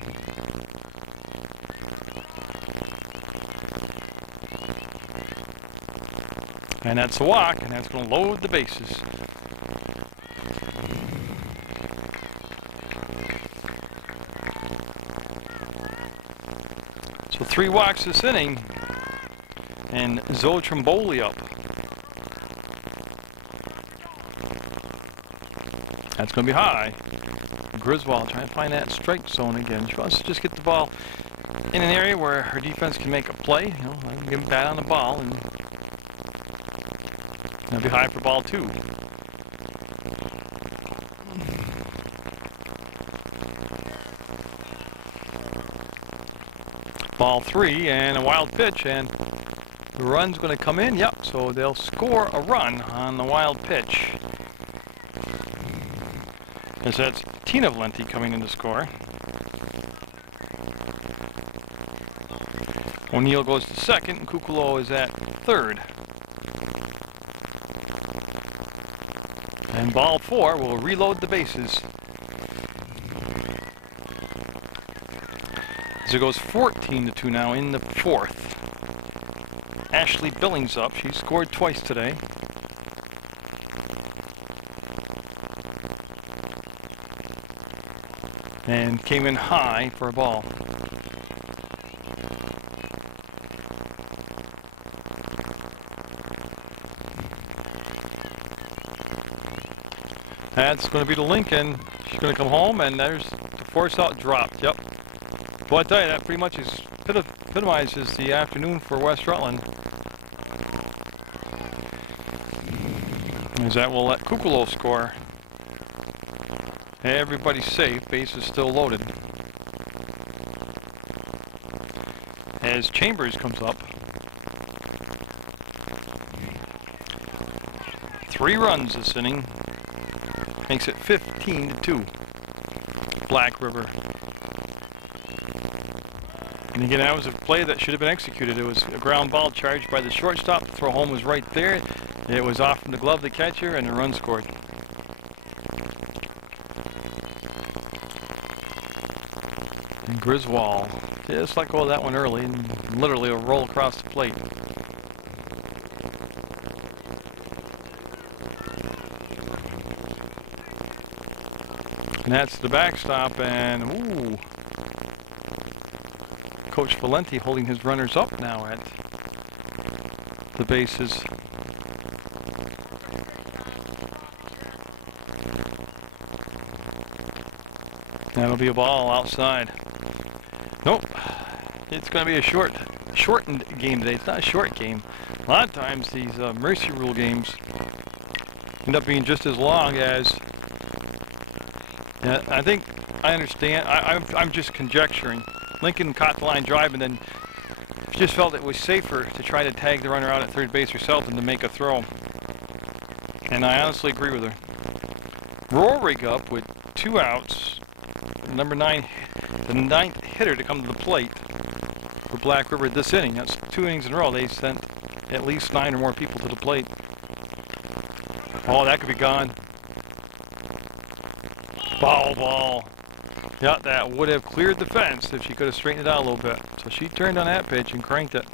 And that's a walk, and that's going to load the bases. So 3 walks this inning, and Zoe Trimboli up. That's going to be high. Griswold trying to find that strike zone again. She wants to just get the ball in an area where her defense can make a play. You know, I can get bat on the ball, and that'll be high for ball two. Ball three and a wild pitch, and the run's going to come in. Yep, so they'll score a run on the wild pitch. As that's Tina Valenti coming in to score. O'Neill goes to second, and Kukulo is at third. And ball four will reload the bases. As it goes 14-2 now in the fourth. Ashley Billings up. She scored twice today. And came in high for a ball. That's going to be to Lincoln. She's going to come home, and there's the force out dropped. Yep. Well, I tell you, that pretty much is epitomizes the afternoon for West Rutland. As that will let Kukulo score. Everybody's safe. Base is still loaded. As Chambers comes up. 3 runs this inning. Makes it 15-2. Black River. And again, that was a play that should have been executed. It was a ground ball charged by the shortstop. The throw home was right there. It was off from the glove of the catcher, and the run scored. And Griswold just let go of that one early, and literally a roll across the plate. And that's the backstop, and ooh, Coach Valenti holding his runners up now at the bases. That'll be a ball outside. Nope. It's going to be a shortened game today. It's not a short game. A lot of times these mercy rule games end up being just as long as. Yeah, I think I understand. I'm just conjecturing. Lincoln caught the line drive and then just felt it was safer to try to tag the runner out at third base herself than to make a throw. And I honestly agree with her. Rohrig up with 2 outs. Number 9 the 9th hitter to come to the plate for Black River this inning. That's 2 innings in a row. They sent at least 9 or more people to the plate. Oh, that could be gone. Foul ball. Yeah, that would have cleared the fence if she could have straightened it out a little bit. So she turned on that pitch and cranked it.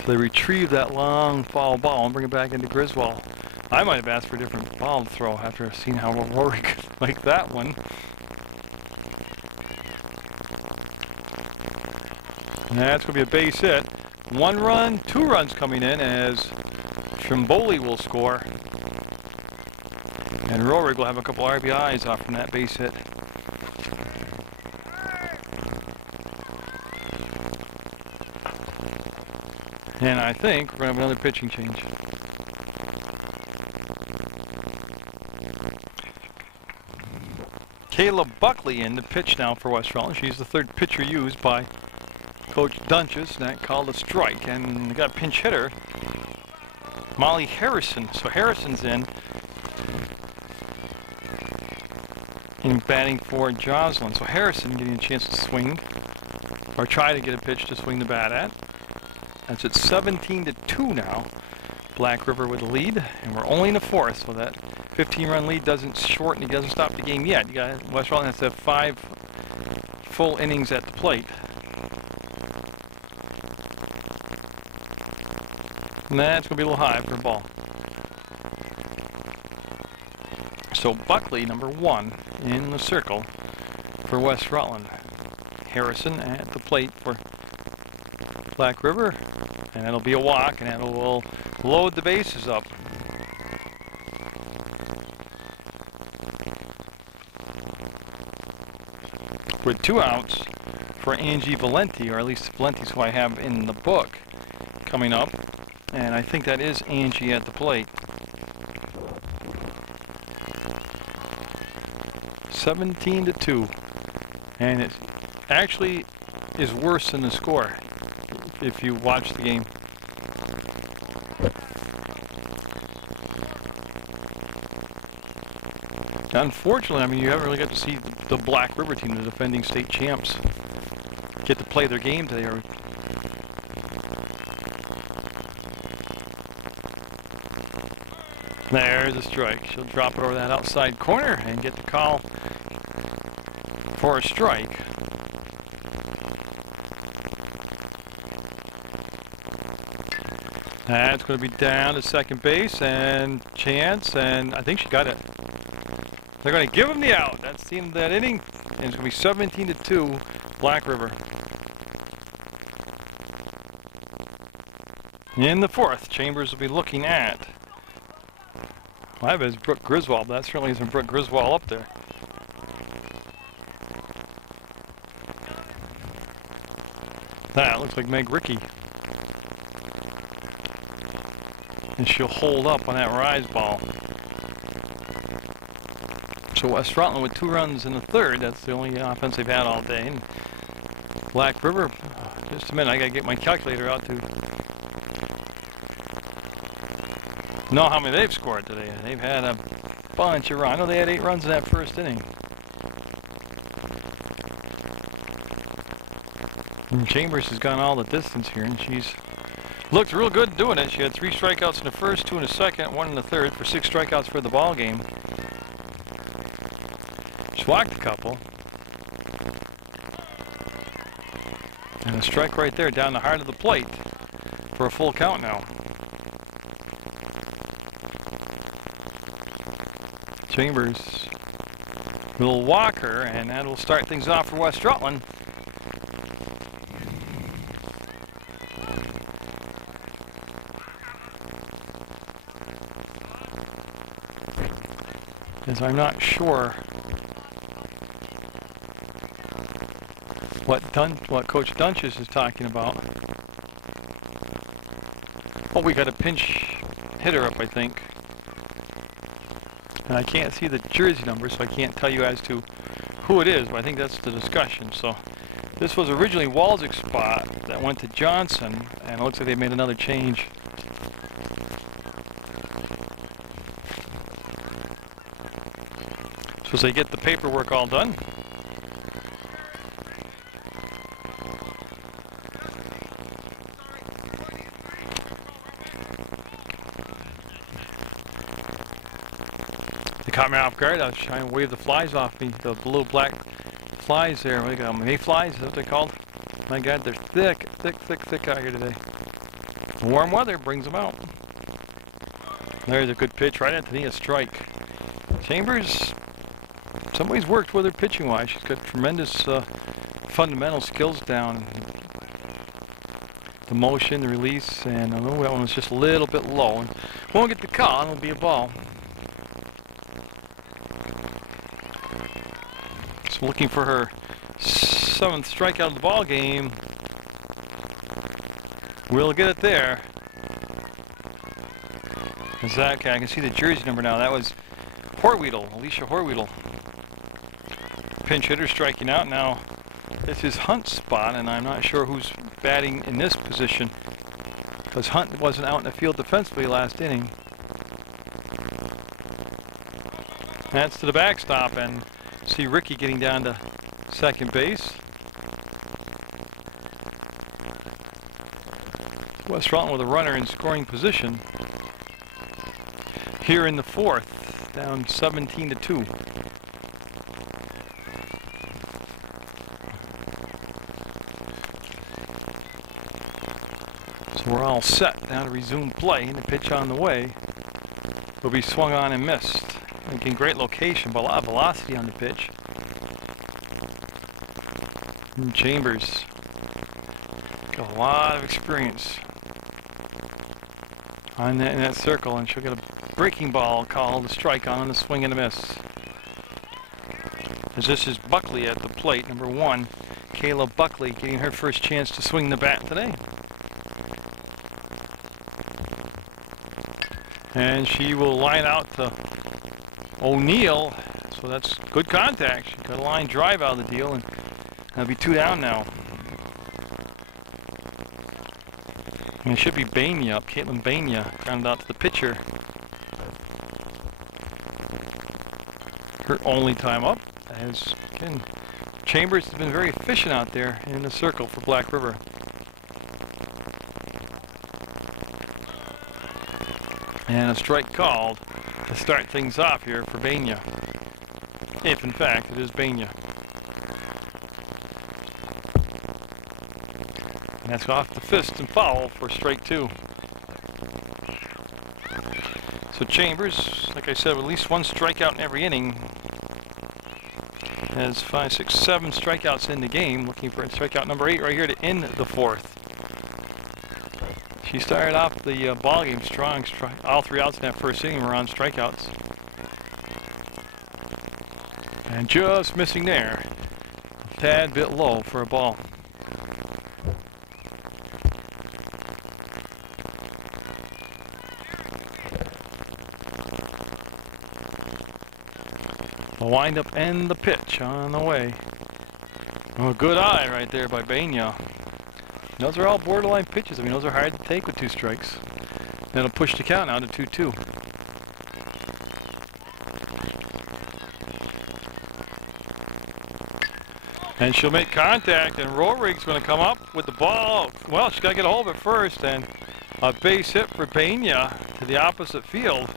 So they retrieve that long foul ball and bring it back into Griswold. I might have asked for a different ball to throw after seeing how Rory could like that one. And that's going to be a base hit. 1 run, 2 runs coming in as Trimboli will score. And Rory will have a couple RBIs off from that base hit. And I think we're going to have another pitching change. Kayla Buckley in the pitch now for West Rutland. She's the 3rd pitcher used by Coach Dunches, and that called a strike. And we got a pinch hitter, Molly Harrison. So Harrison's in batting for Joslyn. So Harrison getting a chance to swing, or try to get a pitch to swing the bat at. That's at 17-2 now. Black River with the lead, and we're only in the 4th, so that 15-run lead doesn't shorten. It doesn't stop the game yet. You got West Rutland has to have 5 full innings at the plate. And that's going to be a little high for a ball. So Buckley, number 1, in the circle for West Rutland. Harrison at the plate for Black River, and that'll be a walk, and that will load the bases up. With 2 outs for Angie Valenti, or at least Valenti's who I have in the book coming up, and I think that is Angie at the plate. 17-2, and it actually is worse than the score if you watch the game. Unfortunately, I mean, you haven't really got to see the Black River team, the defending state champs, get to play their game today. There's a strike. She'll drop it over that outside corner and get the call for a strike. That's going to be down to second base, and chance, and I think she got it. They're going to give him the out. That's the end of that inning, and it's going to be 17-2, Black River. In the 4th, Chambers will be looking at, well, I have it as Brooke Griswold, but that certainly isn't Brooke Griswold up there. That looks like Meg Rickey. And she'll hold up on that rise ball. So West Rutland with 2 runs in the 3rd. That's the only offense they've had all day. And Black River, just a minute, I gotta get my calculator out to know how many they've scored today. They've had a bunch of runs. I know they had 8 runs in that 1st inning. And Chambers has gone all the distance here, and she's looked real good doing it. She had 3 strikeouts in the 1st, 2 in the 2nd, 1 in the 3rd for 6 strikeouts for the ball game. She's walked a couple. And a strike right there down the heart of the plate for a full count now. Chambers will walk her, and that'll start things off for West Rutland. As I'm not sure what Coach Dunches is talking about. Oh, we got a pinch hitter up, I think. And I can't see the jersey number, so I can't tell you as to who it is, but I think that's the discussion. So This was originally Walzik's spot that went to Johnson, and it looks like they made another change. So as they get the paperwork all done, they caught me off guard. I was trying to wave the flies off me, the blue black flies there. What do you got? Mayflies, is that what they're called? My God, they're thick, thick, thick, thick out here today. Warm weather brings them out. There's a good pitch right at the knee, a strike. Chambers, somebody's worked with her pitching wise. She's got tremendous fundamental skills down. The motion, the release, and I know that one was just a little bit low. And won't get the call, and it'll be a ball. So looking for her 7th strikeout of the ball game. We'll get it there. Is that okay? I can see the jersey number now. That was Horweedle, Alicia Horweedle. Pinch hitter striking out now. This is Hunt's spot, and I'm not sure who's batting in this position because Hunt wasn't out in the field defensively last inning. That's to the backstop, and see Ricky getting down to second base. West Rutland with a runner in scoring position here in the 4th, down 17-2. So we're all set now to resume play, and the pitch on the way will be swung on and missed. Again, great location, but a lot of velocity on the pitch. And Chambers got a lot of experience on that, in that circle, and she'll get a breaking ball called, a strike on the swing and a miss. As this is Buckley at the plate, number 1, Kayla Buckley, getting her first chance to swing the bat today. And she will line out to O'Neill, so that's good contact. She got a line drive out of the deal, and that'll be 2 down now. And it should be Bania up, Caitlin Bania, grounded out to the pitcher. Her only time up, as again, Chambers has been very efficient out there in the circle for Black River. And a strike called to start things off here for Bania, if in fact it is Bania. And that's off the fist and foul for strike 2. So Chambers, like I said, with at least 1 strikeout in every inning, has 5, 6, 7 strikeouts in the game, looking for strikeout number 8 right here to end the 4th. She started off the ball game strong. All 3 outs in that first inning were on strikeouts. And just missing there. A tad bit low for a ball. The windup and the pitch on the way. Oh, good eye right there by Bania. Those are all borderline pitches. I mean, those are hard to take with 2 strikes. That'll push the count now to 2-2. And she'll make contact, and Roerig's going to come up with the ball. Well, she's got to get a hold of it first, and a base hit for Bania to the opposite field.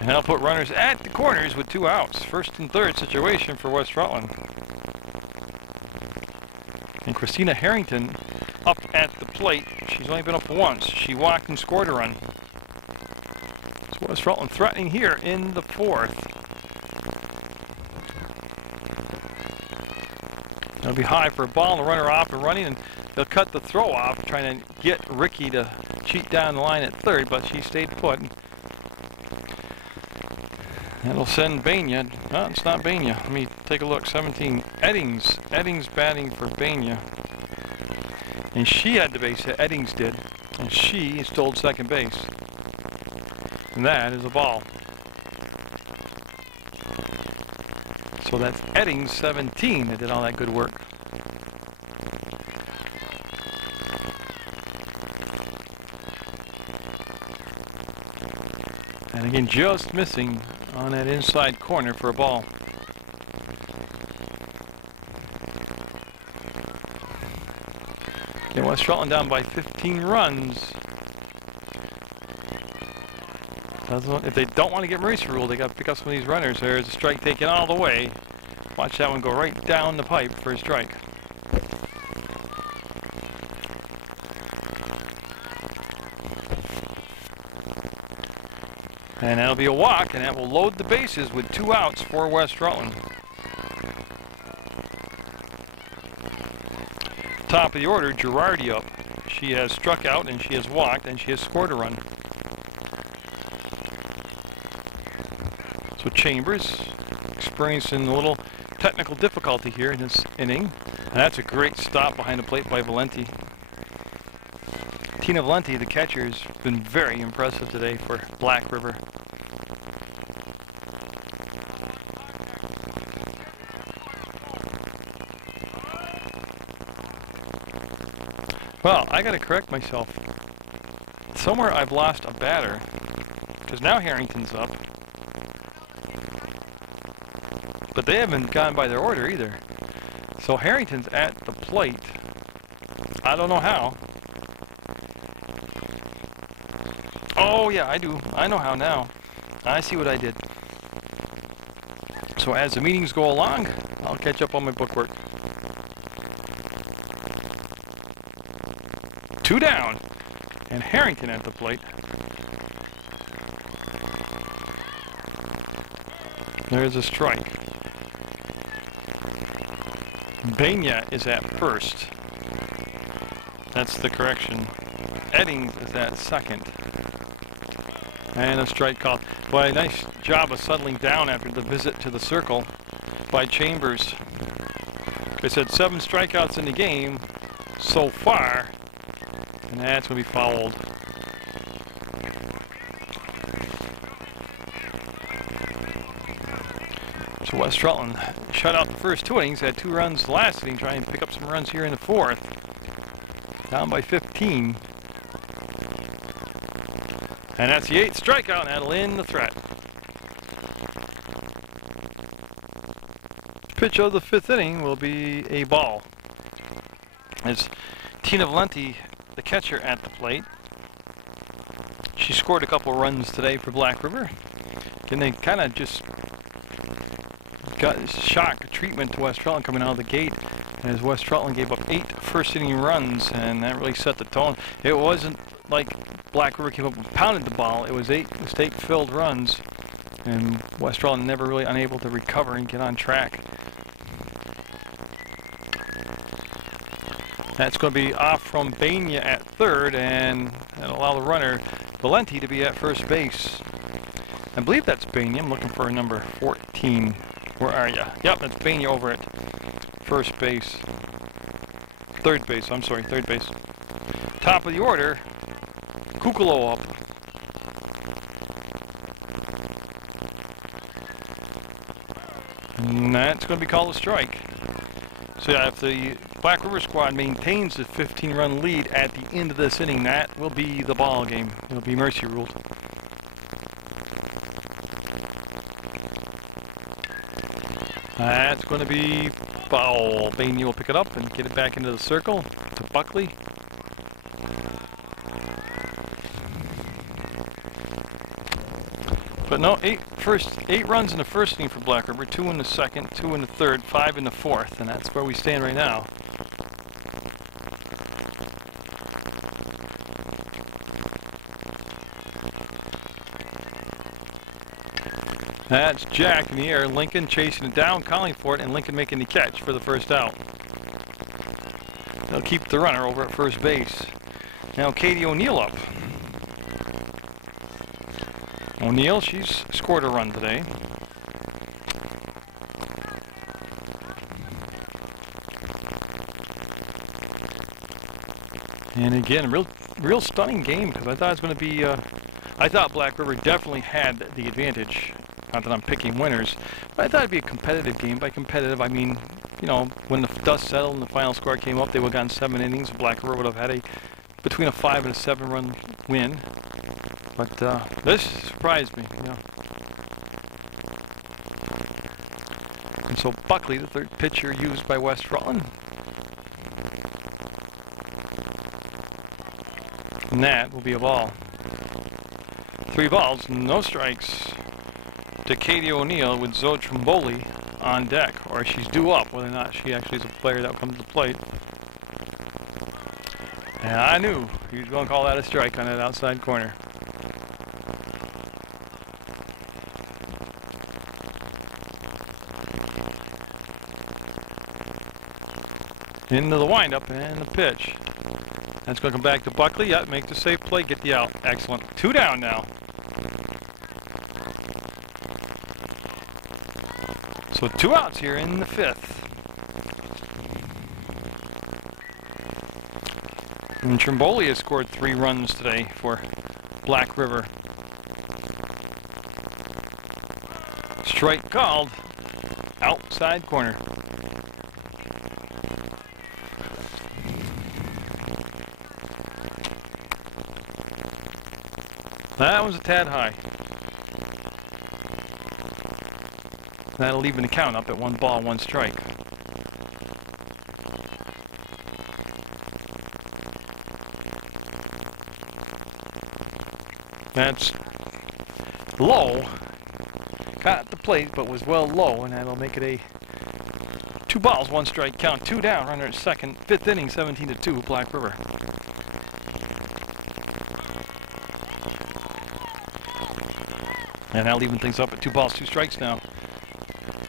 And that'll put runners at the corners with 2 outs. 1st and 3rd situation for West Rutland. And Christina Harrington up at the plate. She's only been up once. She walked and scored a run. So West Rutland threatening here in the 4th. That'll be high for a ball, and the runner off and running, and they'll cut the throw off, trying to get Ricky to cheat down the line at 3rd, but she stayed put. That'll send Bania. No, it's not Bania. Let me take a look. 17. Eddings. Eddings batting for Bania. And she had the base hit. Eddings did. And she stole second base. And that is a ball. So So that's Eddings 17 that did all that good work. And again, just missing on that inside corner for a ball. Okay, West Rutland down by 15 runs. If they don't want to get mercy ruled, they got to pick up some of these runners. There's a strike taken all the way. Watch that one go right down the pipe for a strike. And that'll be a walk, and that will load the bases with 2 outs for West Rutland. Top of the order, Girardi up. She has struck out, and she has walked, and she has scored a run. So Chambers experiencing a little technical difficulty here in this inning. And that's a great stop behind the plate by Valenti. Tina Valenti, the catcher, has been very impressive today for Black River. Well, I gotta correct myself. Somewhere I've lost a batter, because now Harrington's up. But they haven't gone by their order either. So Harrington's at the plate. I don't know how. Oh yeah, I do. I know how now. I see what I did. So as the meetings go along, I'll catch up on my bookwork. 2 down, and Harrington at the plate. There's a strike. Benya is at first. That's the correction. Eddings is at second. And a strike called. Boy, nice job of settling down after the visit to the circle by Chambers. They said 7 strikeouts in the game so far, and that's going to be fouled. So West Rutland shut out the first 2 innings, had 2 runs last inning, trying to pick up some runs here in the 4th. Down by 15. And that's the 8th strikeout, and that'll end the threat. Pitch of the 5th inning will be a ball. It's Tina Valenti, the catcher, at the plate. She scored a couple runs today for Black River. And they kind of just got shock treatment to West Rutland coming out of the gate, as West Rutland gave up 8 first inning runs, and that really set the tone. It wasn't like Black River came up and pounded the ball. It was 8 mistake-filled runs, and West Rutland never really unable to recover and get on track. That's going to be off from Benya at third, and that'll allow the runner Valenti to be at first base. I believe that's Benya. I'm looking for a number 14. Where are you? Yep, that's Benya over at first base. Third base, I'm sorry, third base. Top of the order, Kukalo up. And that's going to be called a strike. So yeah, if the Black River squad maintains the 15-run lead at the end of this inning, that will be the ball game. It'll be mercy ruled. That's going to be foul. Benya will pick it up and get it back into the circle to Buckley. But no, 8 runs in the first inning for Black River, 2 in the second, 2 in the third, 5 in the fourth, and that's where we stand right now. That's Jack in the air, Lincoln chasing it down, calling for it, and Lincoln making the catch for the first out. They'll keep the runner over at first base. Now Katie O'Neill up. O'Neill, she's scored a run today. And again, real stunning game, because I thought it was going to be, I thought Black River definitely had the advantage Not that I'm picking winners, but I thought it'd be a competitive game. By competitive, I mean, you know, when the dust settled and the final score came up, they would have gone 7 innings. Black River would have had between a 5 and a 7 run win. But this surprised me, you know. And so Buckley, the third pitcher used by West Rutland. And that will be a ball. 3 balls, no strikes to Katie O'Neill with Zoe Trimboli on deck, or she's due up, whether or not she actually is a player that will come to the plate. And I knew he was going to call that a strike on that outside corner. Into the windup and the pitch. That's going to come back to Buckley. Yep, make the safe play, get the out. Excellent. 2 down now. So 2 outs here in the 5th. And Trimboli has scored 3 runs today for Black River. Strike called. Outside corner. That was a tad high. That'll even the count up at 1 ball, 1 strike. That's low. Got the plate, but was well low, and that'll make it a 2 balls, 1 strike count. 2 down, runner at second. 5th inning, 17-2, Black River. And that'll even things up at 2 balls, 2 strikes now.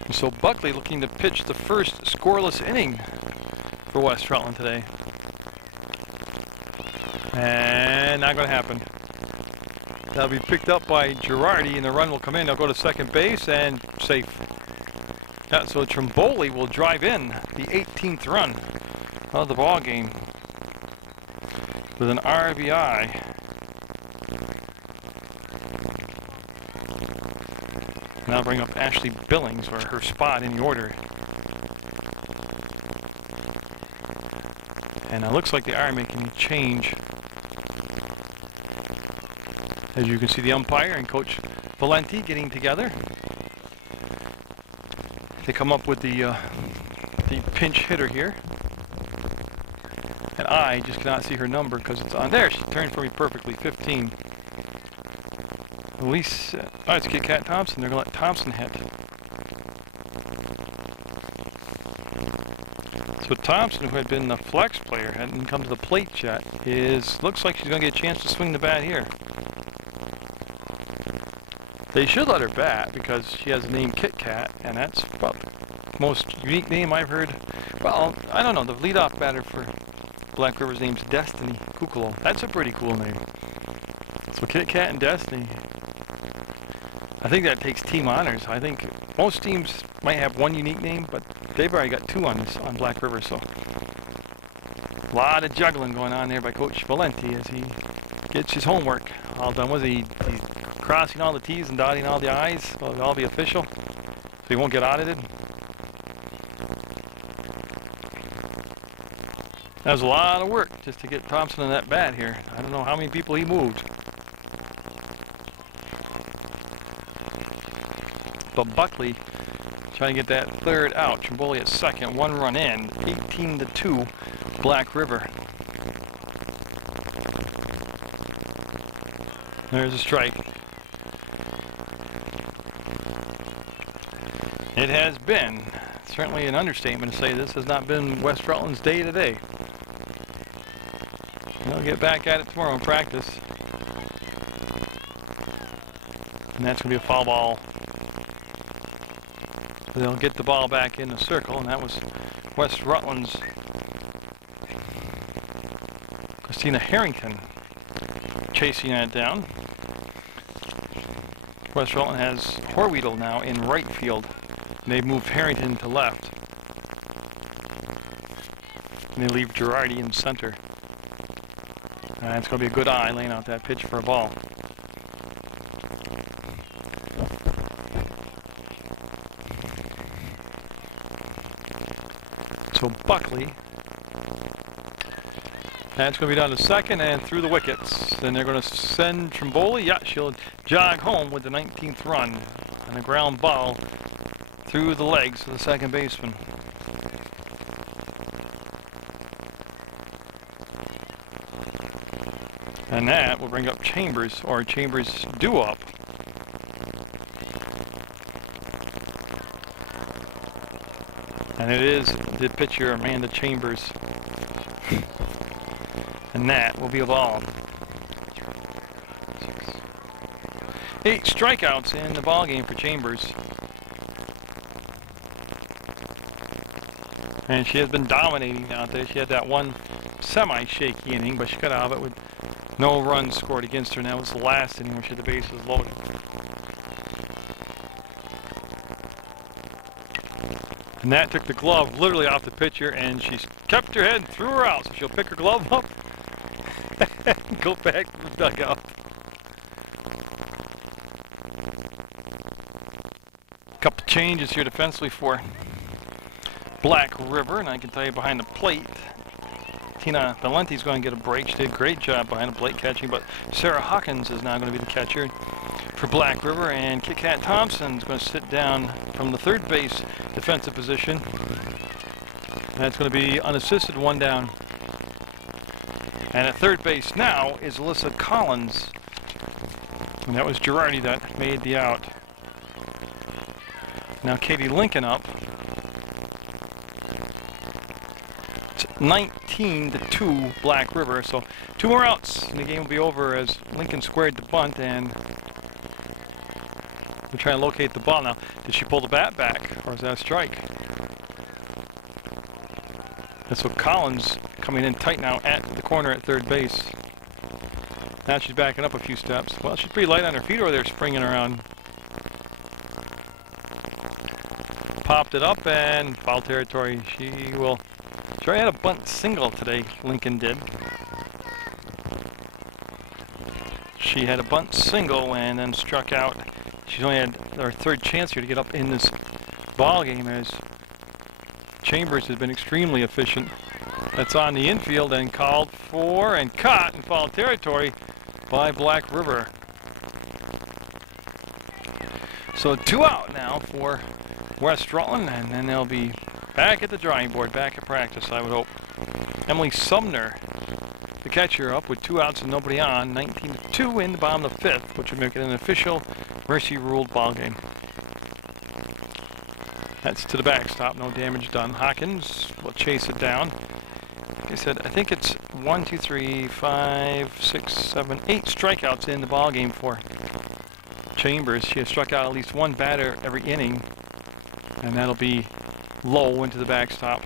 And so Buckley looking to pitch the first scoreless inning for West Rutland today. And not going to happen. That'll be picked up by Girardi, and the run will come in. They'll go to second base and safe. Yeah, so Trimboli will drive in the 18th run of the ball game with an RBI. Now bring up Ashley Billings for her spot in the order. And it looks like they are making a change. As you can see, the umpire and Coach Valenti getting together. They come up with the pinch hitter here. And I just cannot see her number because it's on. There, she turned for me perfectly, 15. Elise, oh, it's Kit Kat Thompson. They're going to let Thompson hit. So Thompson, who had been the flex player, hadn't come to the plate yet, looks like she's going to get a chance to swing the bat here. They should let her bat because she has the name Kit Kat, and that's about the most unique name I've heard. Well, I don't know. The leadoff batter for Black River's name's Destiny Kukolo. That's a pretty cool name. So Kit Kat and Destiny. I think that takes team honors. I think most teams might have 1 unique name, but they've already got 2 on Black River. So a lot of juggling going on there by Coach Valenti as he gets his homework all done. He's crossing all the T's and dotting all the I's. Will it all be official? So he won't get audited. That was a lot of work just to get Thompson in that bat here. I don't know how many people he moved. But Buckley trying to get that 3rd out. Trimboli at second, 1 run in. 18-2, Black River. There's a strike. It has been certainly an understatement to say this has not been West Rutland's day today. They'll get back at it tomorrow in practice. And that's going to be a foul ball. They'll get the ball back in the circle, and that was West Rutland's Christina Harrington chasing that down. West Rutland has Horweedle now in right field. And they've moved Harrington to left. And they leave Girardi in center. And it's going to be a good eye laying out that pitch for a ball. So Buckley. That's going to be down to second and through the wickets. Then they're going to send Trimboli. Yeah, she'll jog home with the 19th run. And a ground ball through the legs of the second baseman. And that will bring up Chambers, or Chambers due up. And it is the pitcher, Amanda Chambers. And that will be a ball. 8 strikeouts in the ball game for Chambers. And she has been dominating out there. She had that one semi-shaky inning, but she got out of it with no runs scored against her. And that was the last inning when she had the bases loaded. And that took the glove literally off the pitcher, and she kept her head and threw her out. So she'll pick her glove up and go back to the dugout. Couple changes here defensively for Black River, and I can tell you behind the plate, Tina Valenti's going to get a break. She did a great job behind the plate catching, but Sarah Hawkins is now going to be the catcher for Black River, and Kit Kat Thompson is going to sit down from the third base defensive position. That's going to be unassisted, 1 down. And at third base now is Alyssa Collins, and that was Girardi that made the out. Now Katie Lincoln up. It's 19-2 Black River, so 2 more outs and the game will be over as Lincoln squared the bunt, and we're trying to locate the ball now. Did she pull the bat back, or is that a strike? And so Collins coming in tight now at the corner at third base. Now she's backing up a few steps. Well, she's pretty light on her feet over there, springing around. Popped it up and foul territory. She will try to have a bunt single today, Lincoln did. She had a bunt single and then struck out. She's only had her third chance here to get up in this ball game, as Chambers has been extremely efficient. That's on the infield and called for and caught in foul territory by Black River. So 2 out now for West Rutland, and then they'll be back at the drawing board, back at practice, I would hope. Emily Sumner, the catcher, up with 2 outs and nobody on, 19-2 in the bottom of the 5th, which would make it an official mercy-ruled ball game. That's to the backstop, no damage done. Hawkins will chase it down. Like I said, I think it's 1, 2, 3, 5, 6, 7, 8 strikeouts in the ball game for Chambers. She has struck out at least 1 batter every inning, and that'll be low into the backstop.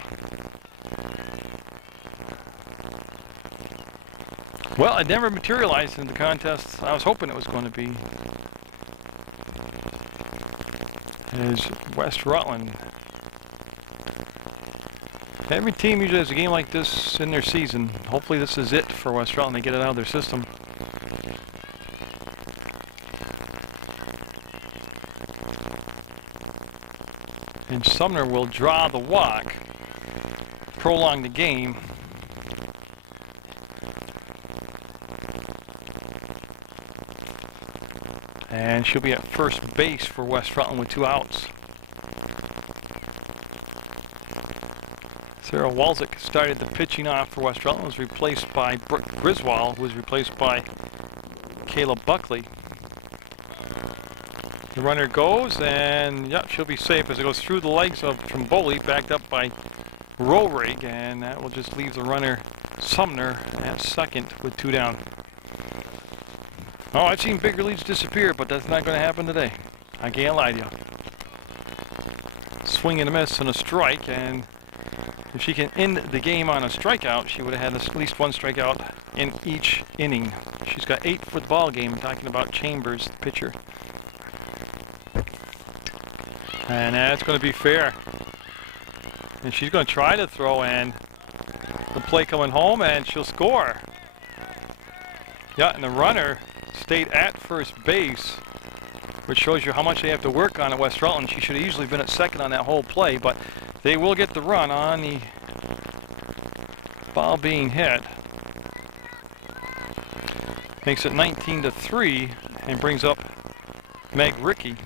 Well, it never materialized in the contest I was hoping it was going to be, as West Rutland. Every team usually has a game like this in their season. Hopefully this is it for West Rutland. They get it out of their system. And Sumner will draw the walk, prolong the game. And she'll be at first base for West Rutland with 2 outs. Sarah Walczyk started the pitching off for West Rutland, was replaced by Brooke Griswold, who was replaced by Kayla Buckley. The runner goes, and yep, she'll be safe as it goes through the legs of Trimboli, backed up by Rohrig, and that will just leave the runner Sumner at second with 2 down. Oh, I've seen bigger leads disappear, but that's not going to happen today. I can't lie to you. Swing and a miss and a strike, and if she can end the game on a strikeout, she would have had at least 1 strikeout in each inning. She's got 8 for the ball game, talking about Chambers, the pitcher. And that's going to be fair. And she's going to try to throw, and the play coming home, and she'll score. Yeah, and the runner stayed at first base, which shows you how much they have to work on at West Rutland. She should have easily been at second on that whole play, but they will get the run on the ball being hit. Makes it 19-3 and brings up Meg Ricky.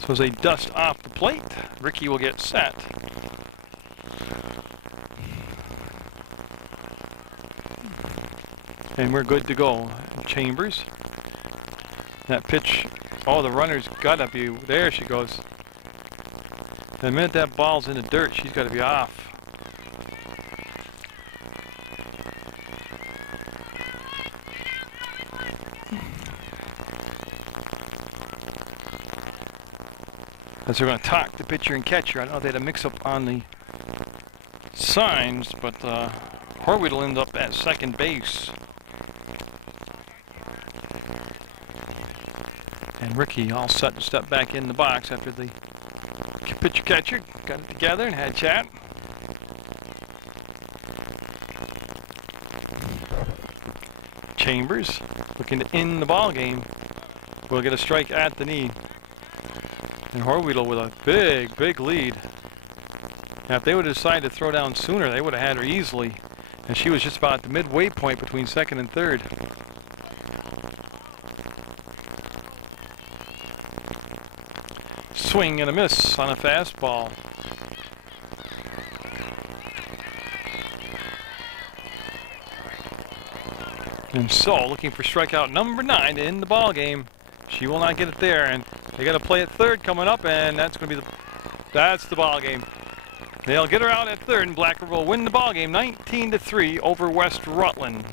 So as they dust off the plate, Ricky will get set. And we're good to go. Chambers. That pitch, oh, the runner's gotta be, there she goes. The minute that ball's in the dirt, she's gotta be off. As they're going to talk the pitcher and catcher. I know they had a mix-up on the signs, but Horweed will end up at second base. And Ricky all set to step back in the box after the pitcher catcher got it together and had a chat. Chambers looking to end the ball game. Will get a strike at the knee. And Horweedle with a big, big lead. Now, if they would have decided to throw down sooner, they would have had her easily. And she was just about at the midway point between second and third. Swing and a miss on a fastball. And so, looking for strikeout number 9 to end the ball game. She will not get it there, and they got to play at third coming up, and that's going to be that's the ball game. They'll get her out at third, and Black River will win the ball game 19-3 over West Rutland.